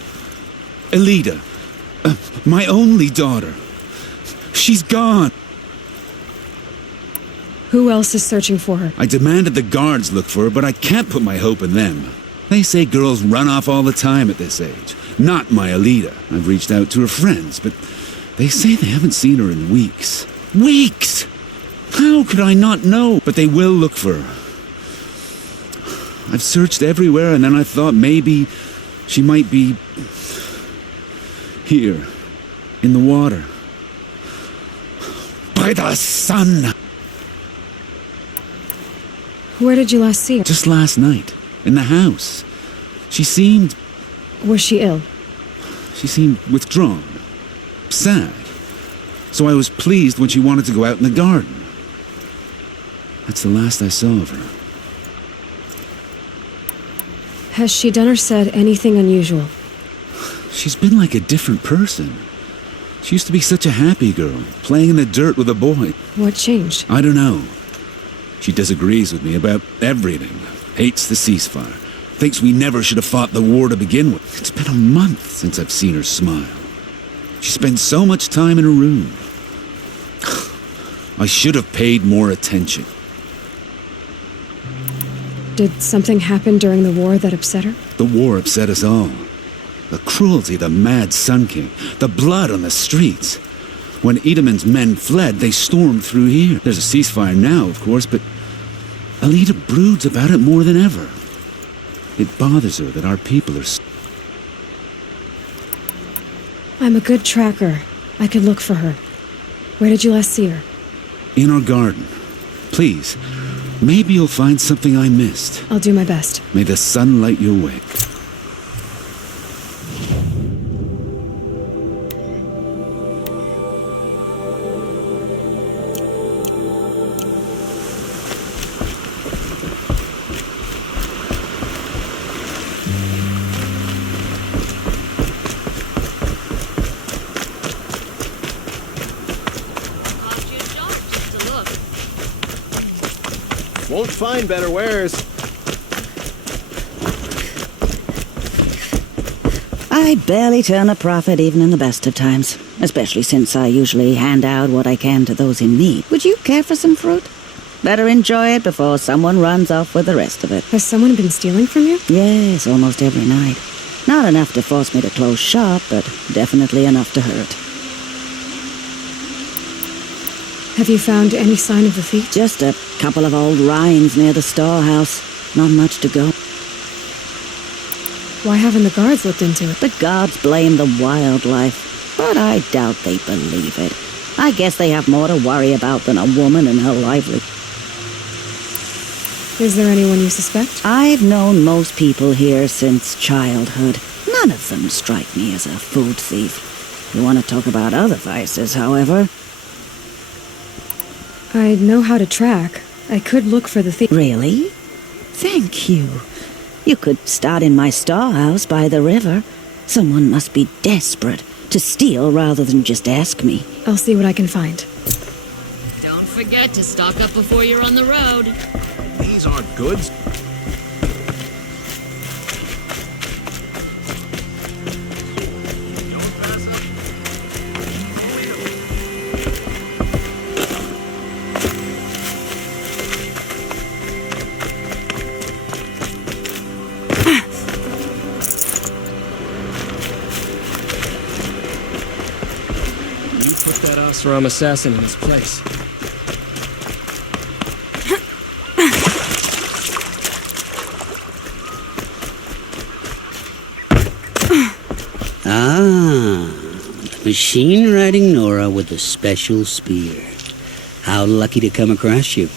Elida. My only daughter. She's gone. Who else is searching for her? I demanded the guards look for her, but I can't put my hope in them. They say girls run off all the time at this age. Not my Elida. I've reached out to her friends, but they say they haven't seen her in weeks. Weeks! How could I not know? But they will look for her. I've searched everywhere, and then I thought maybe she might be... here. In the water. By the sun! Where did you last see her? Just last night. In the house. She seemed... Was she ill? She seemed withdrawn. Sad. So I was pleased when she wanted to go out in the garden. That's the last I saw of her. Has she done or said anything unusual? She's been like a different person. She used to be such a happy girl, playing in the dirt with a boy. What changed? I don't know. She disagrees with me about everything. Hates the ceasefire. Thinks we never should have fought the war to begin with. It's been a month since I've seen her smile. She spends so much time in her room. I should have paid more attention. Did something happen during the war that upset her? The war upset us all. The cruelty of the mad Sun King, the blood on the streets. When Edamon's men fled, they stormed through here. There's a ceasefire now, of course, but Alita broods about it more than ever. It bothers her that our people are... I'm a good tracker. I could look for her. Where did you last see her? In our garden. Please, maybe you'll find something I missed. I'll do my best. May the sun light your way. Won't find better wares. I barely turn a profit even in the best of times, especially since I usually hand out what I can to those in need. Would you care for some fruit? Better enjoy it before someone runs off with the rest of it. Has someone been stealing from you? Yes, almost every night. Not enough to force me to close shop, but definitely enough to hurt. Have you found any sign of the thief? Just a couple of old rinds near the storehouse. Not much to go. Why haven't the guards looked into it? The guards blame the wildlife, but I doubt they believe it. I guess they have more to worry about than a woman and her livelihood. Is there anyone you suspect? I've known most people here since childhood. None of them strike me as a food thief. You want to talk about other vices, however? I know how to track. I could look for the thief. Really? Thank you. You could start in my storehouse by the river. Someone must be desperate to steal rather than just ask me. I'll see what I can find. Don't forget to stock up before you're on the road. These aren't goods. Put that Oseram assassin in his place. The machine-riding Nora with a special spear. How lucky to come across you.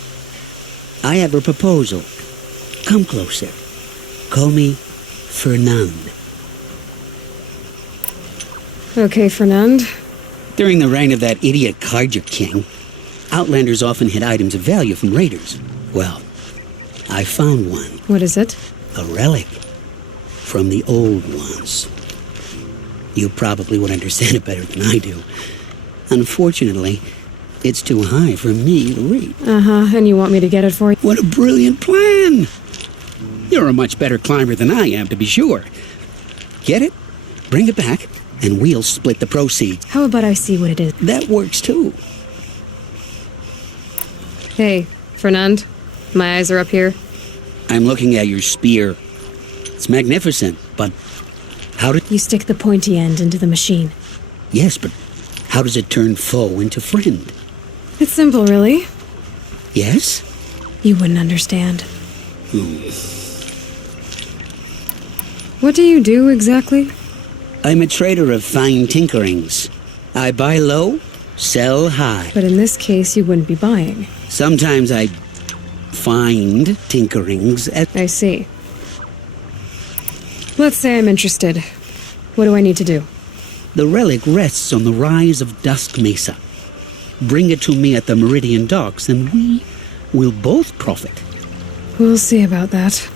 I have a proposal. Come closer. Call me Fernand. Okay, Fernand. During the reign of that idiot Carja King, Outlanders often hid items of value from raiders. Well, I found one. What is it? A relic from the old ones. You probably would understand it better than I do. Unfortunately, it's too high for me to read. Uh-huh, and you want me to get it for you? What a brilliant plan! You're a much better climber than I am, to be sure. Get it, bring it back, and we'll split the proceeds. How about I see what it is? That works too. Hey, Fernand. My eyes are up here. I'm looking at your spear. It's magnificent, but how did... You stick the pointy end into the machine. Yes, but how does it turn foe into friend? It's simple, really. Yes? You wouldn't understand. What do you do, exactly? I'm a trader of fine tinkerings. I buy low, sell high. But in this case, you wouldn't be buying. Sometimes I find tinkerings at... I see. Let's say I'm interested. What do I need to do? The relic rests on the rise of Dusk Mesa. Bring it to me at the Meridian Docks, and we will both profit. We'll see about that.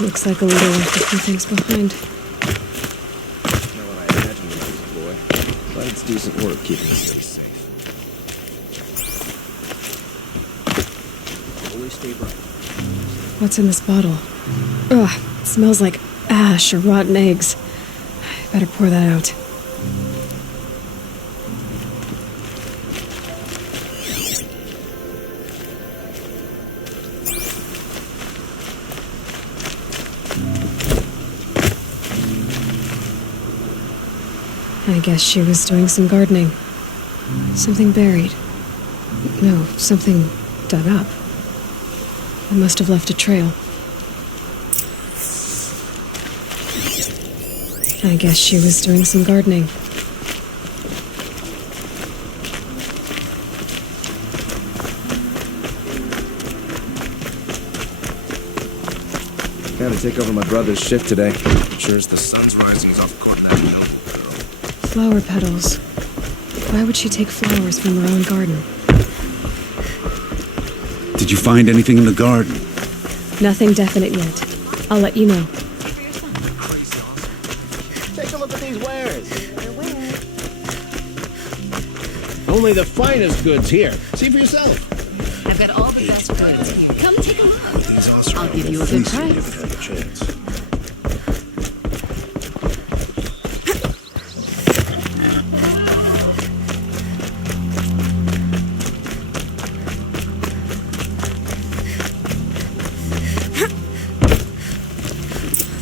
Looks like a leader left a few things behind. Not what I imagined when I was a boy. It's decent work keeping us safe. Always stay bright. What's in this bottle? Ugh, it smells like ash or rotten eggs. I better pour that out. I guess she was doing some gardening. Something buried. No, something dug up. I must have left a trail. I guess she was doing some gardening. Gotta take over my brother's shift today. I'm sure as the sun's rising, he's off caught in that hell. Flower petals. Why would she take flowers from her own garden? Did you find anything in the garden? Nothing definite yet. I'll let you know. Take a look at these wares. Only the finest goods here. See for yourself. I've got all the best goods here. Come take a look. I'll give you a good price.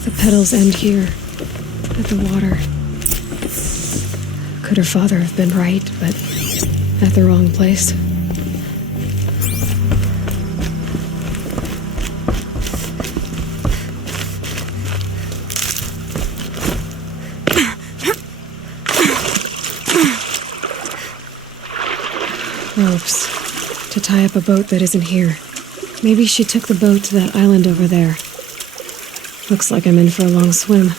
The petals end here, at the water. Could her father have been right, but at the wrong place? Ropes. To tie up a boat that isn't here. Maybe she took the boat to that island over there. Looks like I'm in for a long swim.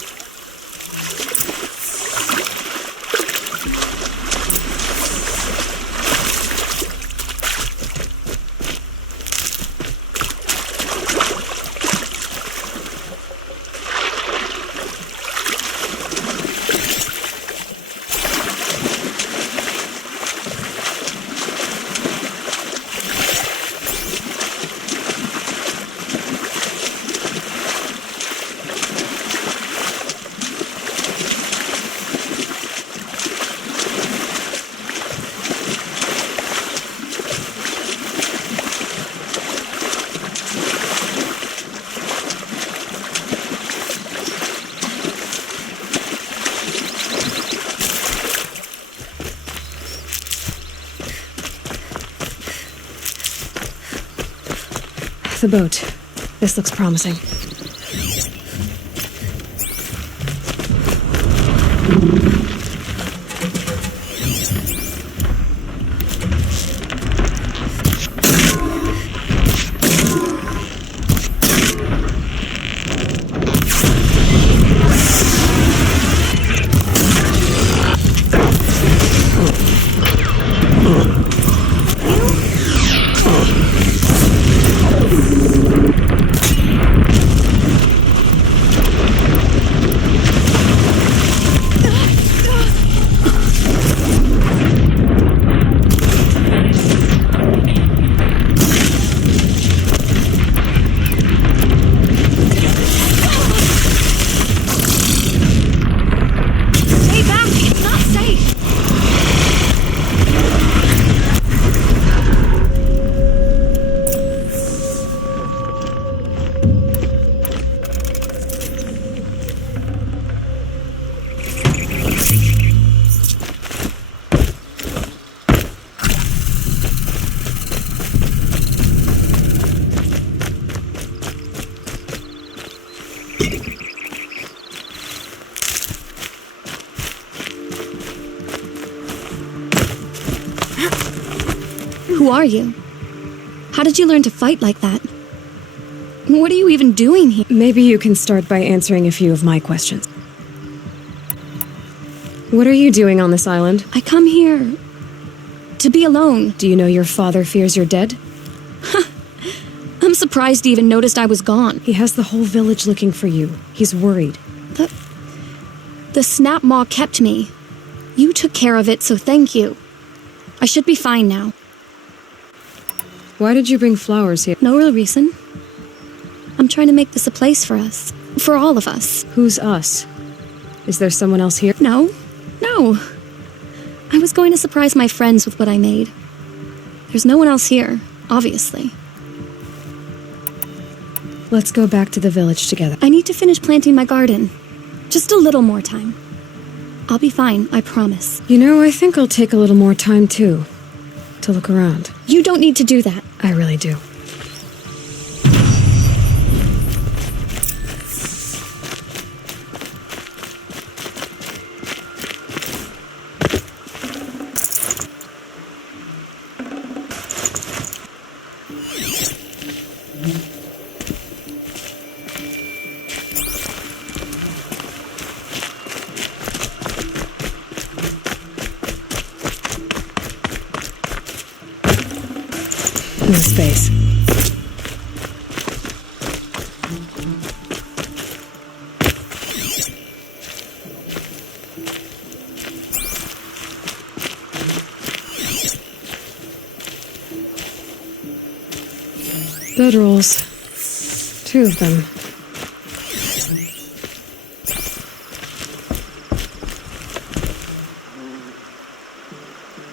The boat. This looks promising. Who are you? How did you learn to fight like that? What are you even doing here? Maybe you can start by answering a few of my questions. What are you doing on this island? I come here to be alone. Do you know your father fears you're dead? I'm surprised he even noticed I was gone. He has the whole village looking for you. He's worried. The Snap Maw kept me. You took care of it, so thank you. I should be fine now. Why did you bring flowers here? No real reason. I'm trying to make this a place for us. For all of us. Who's us? Is there someone else here? No. I was going to surprise my friends with what I made. There's no one else here, obviously. Let's go back to the village together. I need to finish planting my garden. Just a little more time. I'll be fine, I promise. You know, I think I'll take a little more time, too. To look around. You don't need to do that. I really do. No space. Bedrolls. 2 of them.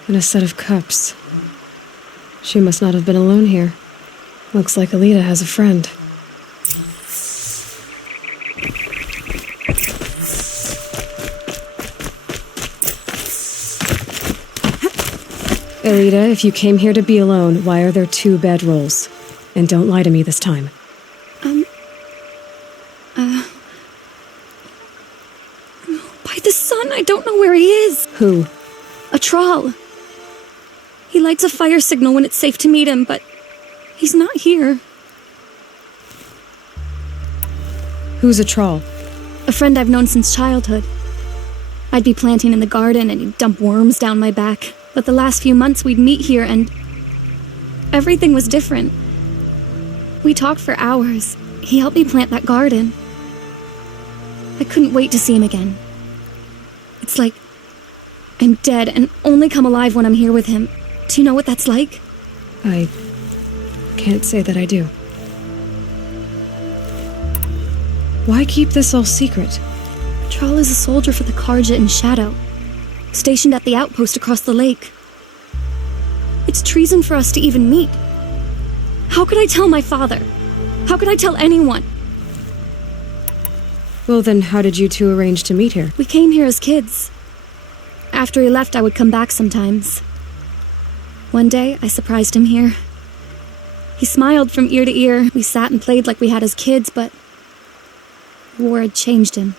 And a set of cups. She must not have been alone here. Looks like Alita has a friend. Alita, if you came here to be alone, why are there 2 bedrolls? And don't lie to me this time. By the sun, I don't know where he is. Who? A Thrall. He lights a fire signal when it's safe to meet him, but he's not here. Who's a Thrall? A friend I've known since childhood. I'd be planting in the garden and he'd dump worms down my back. But the last few months we'd meet here and everything was different. We talked for hours. He helped me plant that garden. I couldn't wait to see him again. It's like I'm dead and only come alive when I'm here with him. Do you know what that's like? I can't say that I do. Why keep this all secret? Thrall is a soldier for the Karja in Shadow, stationed at the outpost across the lake. It's treason for us to even meet. How could I tell my father? How could I tell anyone? Well, then how did you 2 arrange to meet here? We came here as kids. After he left, I would come back sometimes. One day, I surprised him here. He smiled from ear to ear. We sat and played like we had as kids, but the war had changed him.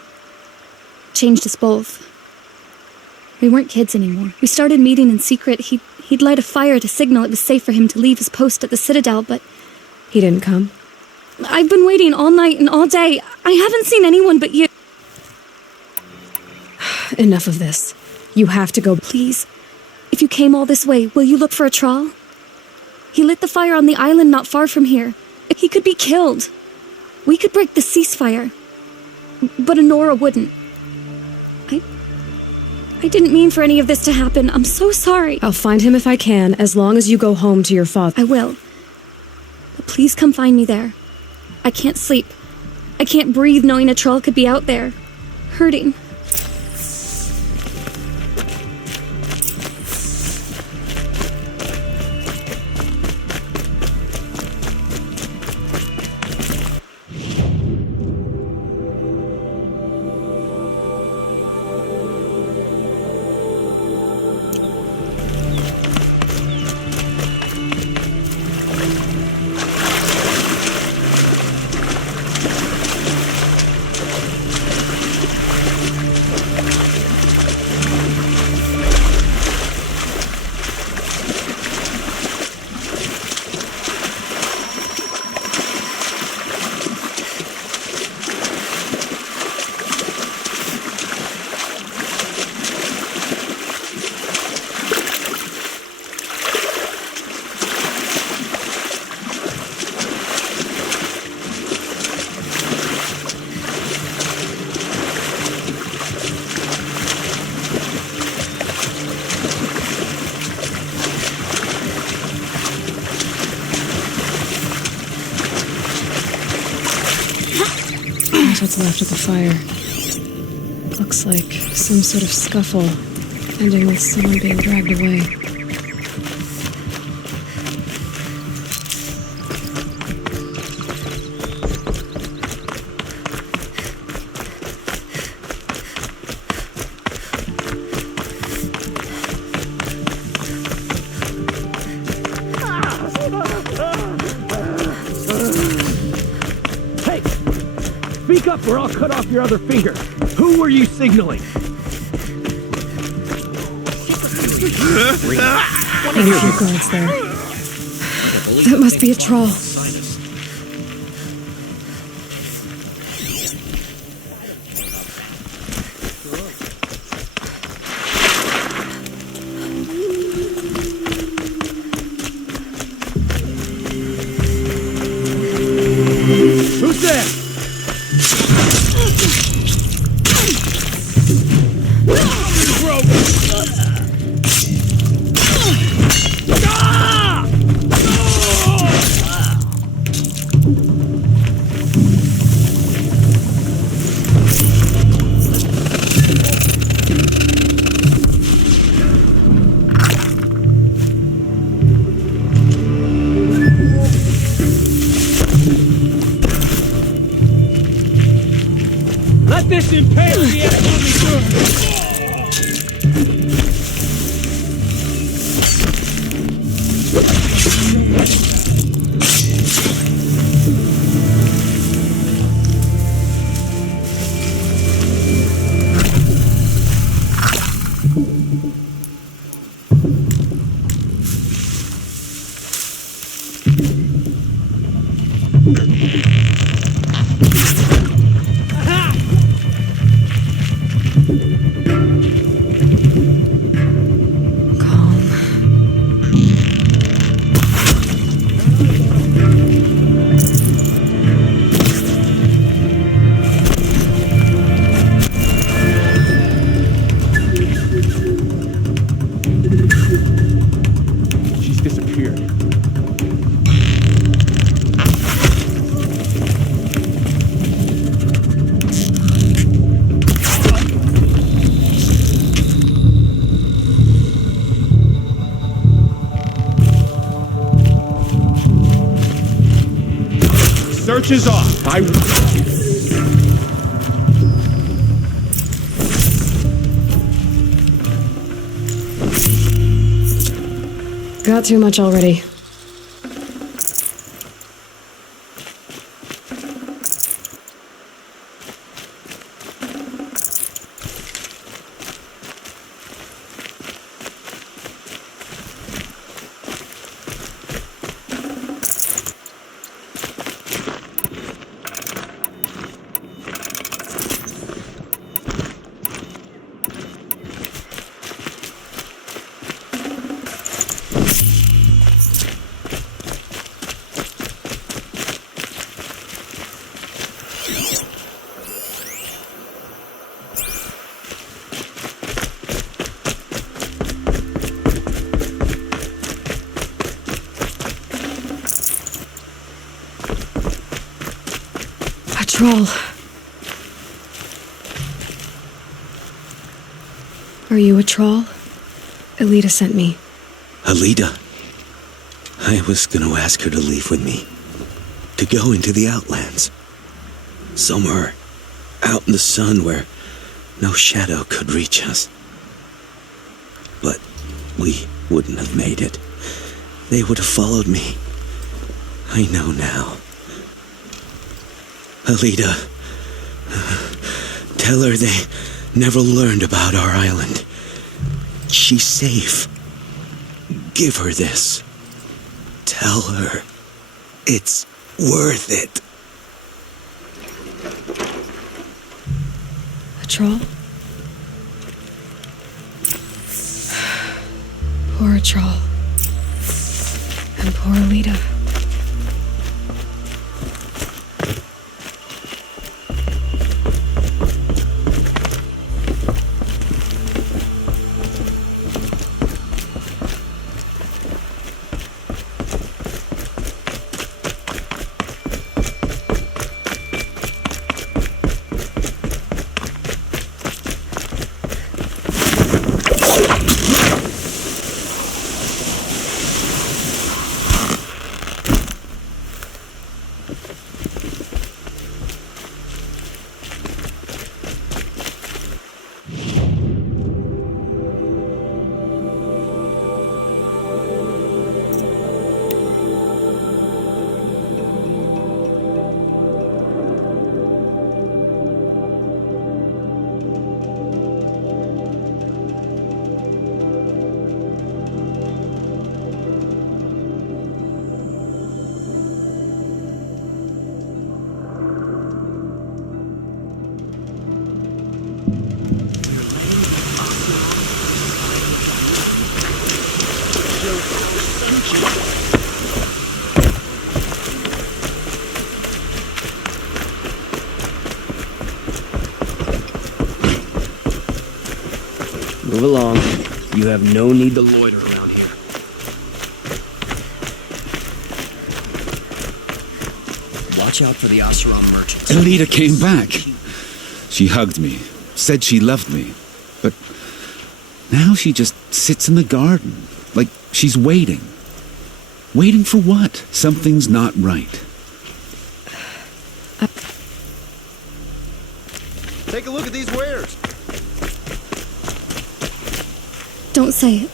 Changed us both. We weren't kids anymore. We started meeting in secret. He'd light a fire to signal it was safe for him to leave his post at the Citadel, but he didn't come. I've been waiting all night and all day. I haven't seen anyone but you. Enough of this. You have to go. Please. If you came all this way, will you look for a Thrall? He lit the fire on the island not far from here. He could be killed. We could break the ceasefire. But Anora wouldn't. I didn't mean for any of this to happen. I'm so sorry. I'll find him if I can, as long as you go home to your father. I will. But please come find me there. I can't sleep. I can't breathe knowing a Thrall could be out there, hurting. what's left of the fire. Looks like some sort of scuffle, ending with someone being dragged away. Hey! Speak up or I'll cut off your other finger. Who were you signaling? There are a few guards there. That must be a troll. Who's there? Let this impale the She's disappeared. Search is off. Got too much already. Troll. Are you a troll? Elita sent me. Alida. I was gonna ask her to leave with me. To go into the Outlands. Somewhere out in the sun where no shadow could reach us. But we wouldn't have made it. They would have followed me. I know now. Alida, tell her they never learned about our island. She's safe. Give her this. Tell her it's worth it. A troll? Poor troll. And poor Alida. Move along. You have no need to loiter around here. Watch out for the Oseram merchants. Elita came back. She hugged me, said she loved me, but now she just sits in the garden, like she's waiting. Waiting for what? Something's not right. Take a look at these wares. Don't say it.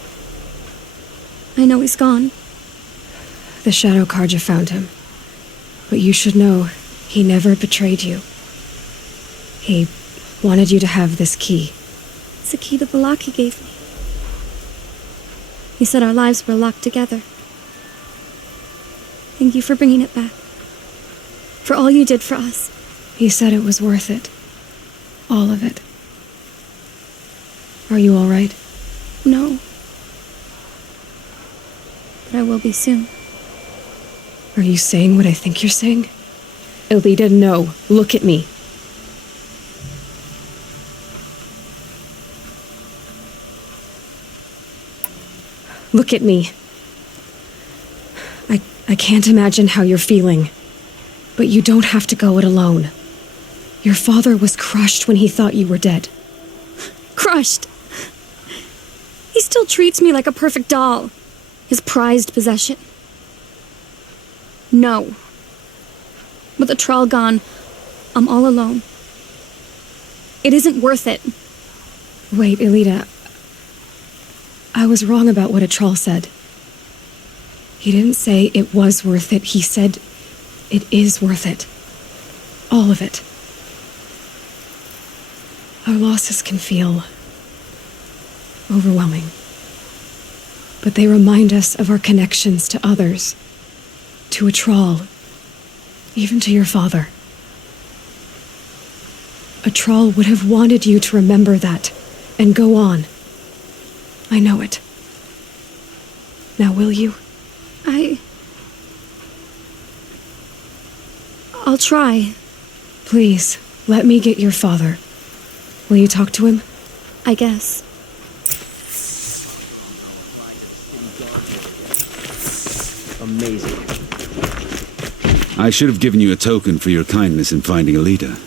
I know he's gone. The Shadow Karja found him. But you should know, he never betrayed you. He wanted you to have this key. It's a key the Vallaki gave me. He said our lives were locked together. Thank you for bringing it back. For all you did for us. He said it was worth it. All of it. Are you all right? No. But I will be soon. Are you saying what I think you're saying? Elita, no. Look at me. Look at me. I can't imagine how you're feeling. But you don't have to go it alone. Your father was crushed when he thought you were dead. Crushed? He still treats me like a perfect doll. His prized possession. No. With the Thrall gone, I'm all alone. It isn't worth it. Wait, Elita. I was wrong about what a Thrall said. He didn't say it was worth it. He said it is worth it. All of it. Our losses can feel overwhelming. But they remind us of our connections to others. To a Thrall. Even to your father. A Thrall would have wanted you to remember that and go on. I know it. Now will you? I'll try. Please, let me get your father. Will you talk to him? I guess. Amazing. I should have given you a token for your kindness in finding Elita.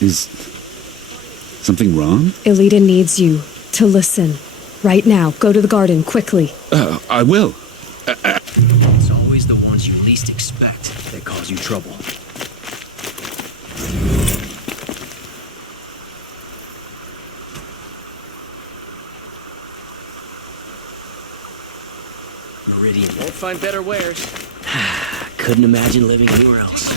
Is something wrong? Elita needs you to listen. Right now. Go to the garden, quickly. I will. It's always the ones you least expect that cause you trouble. Meridian. Won't find better wares. Couldn't imagine living anywhere else.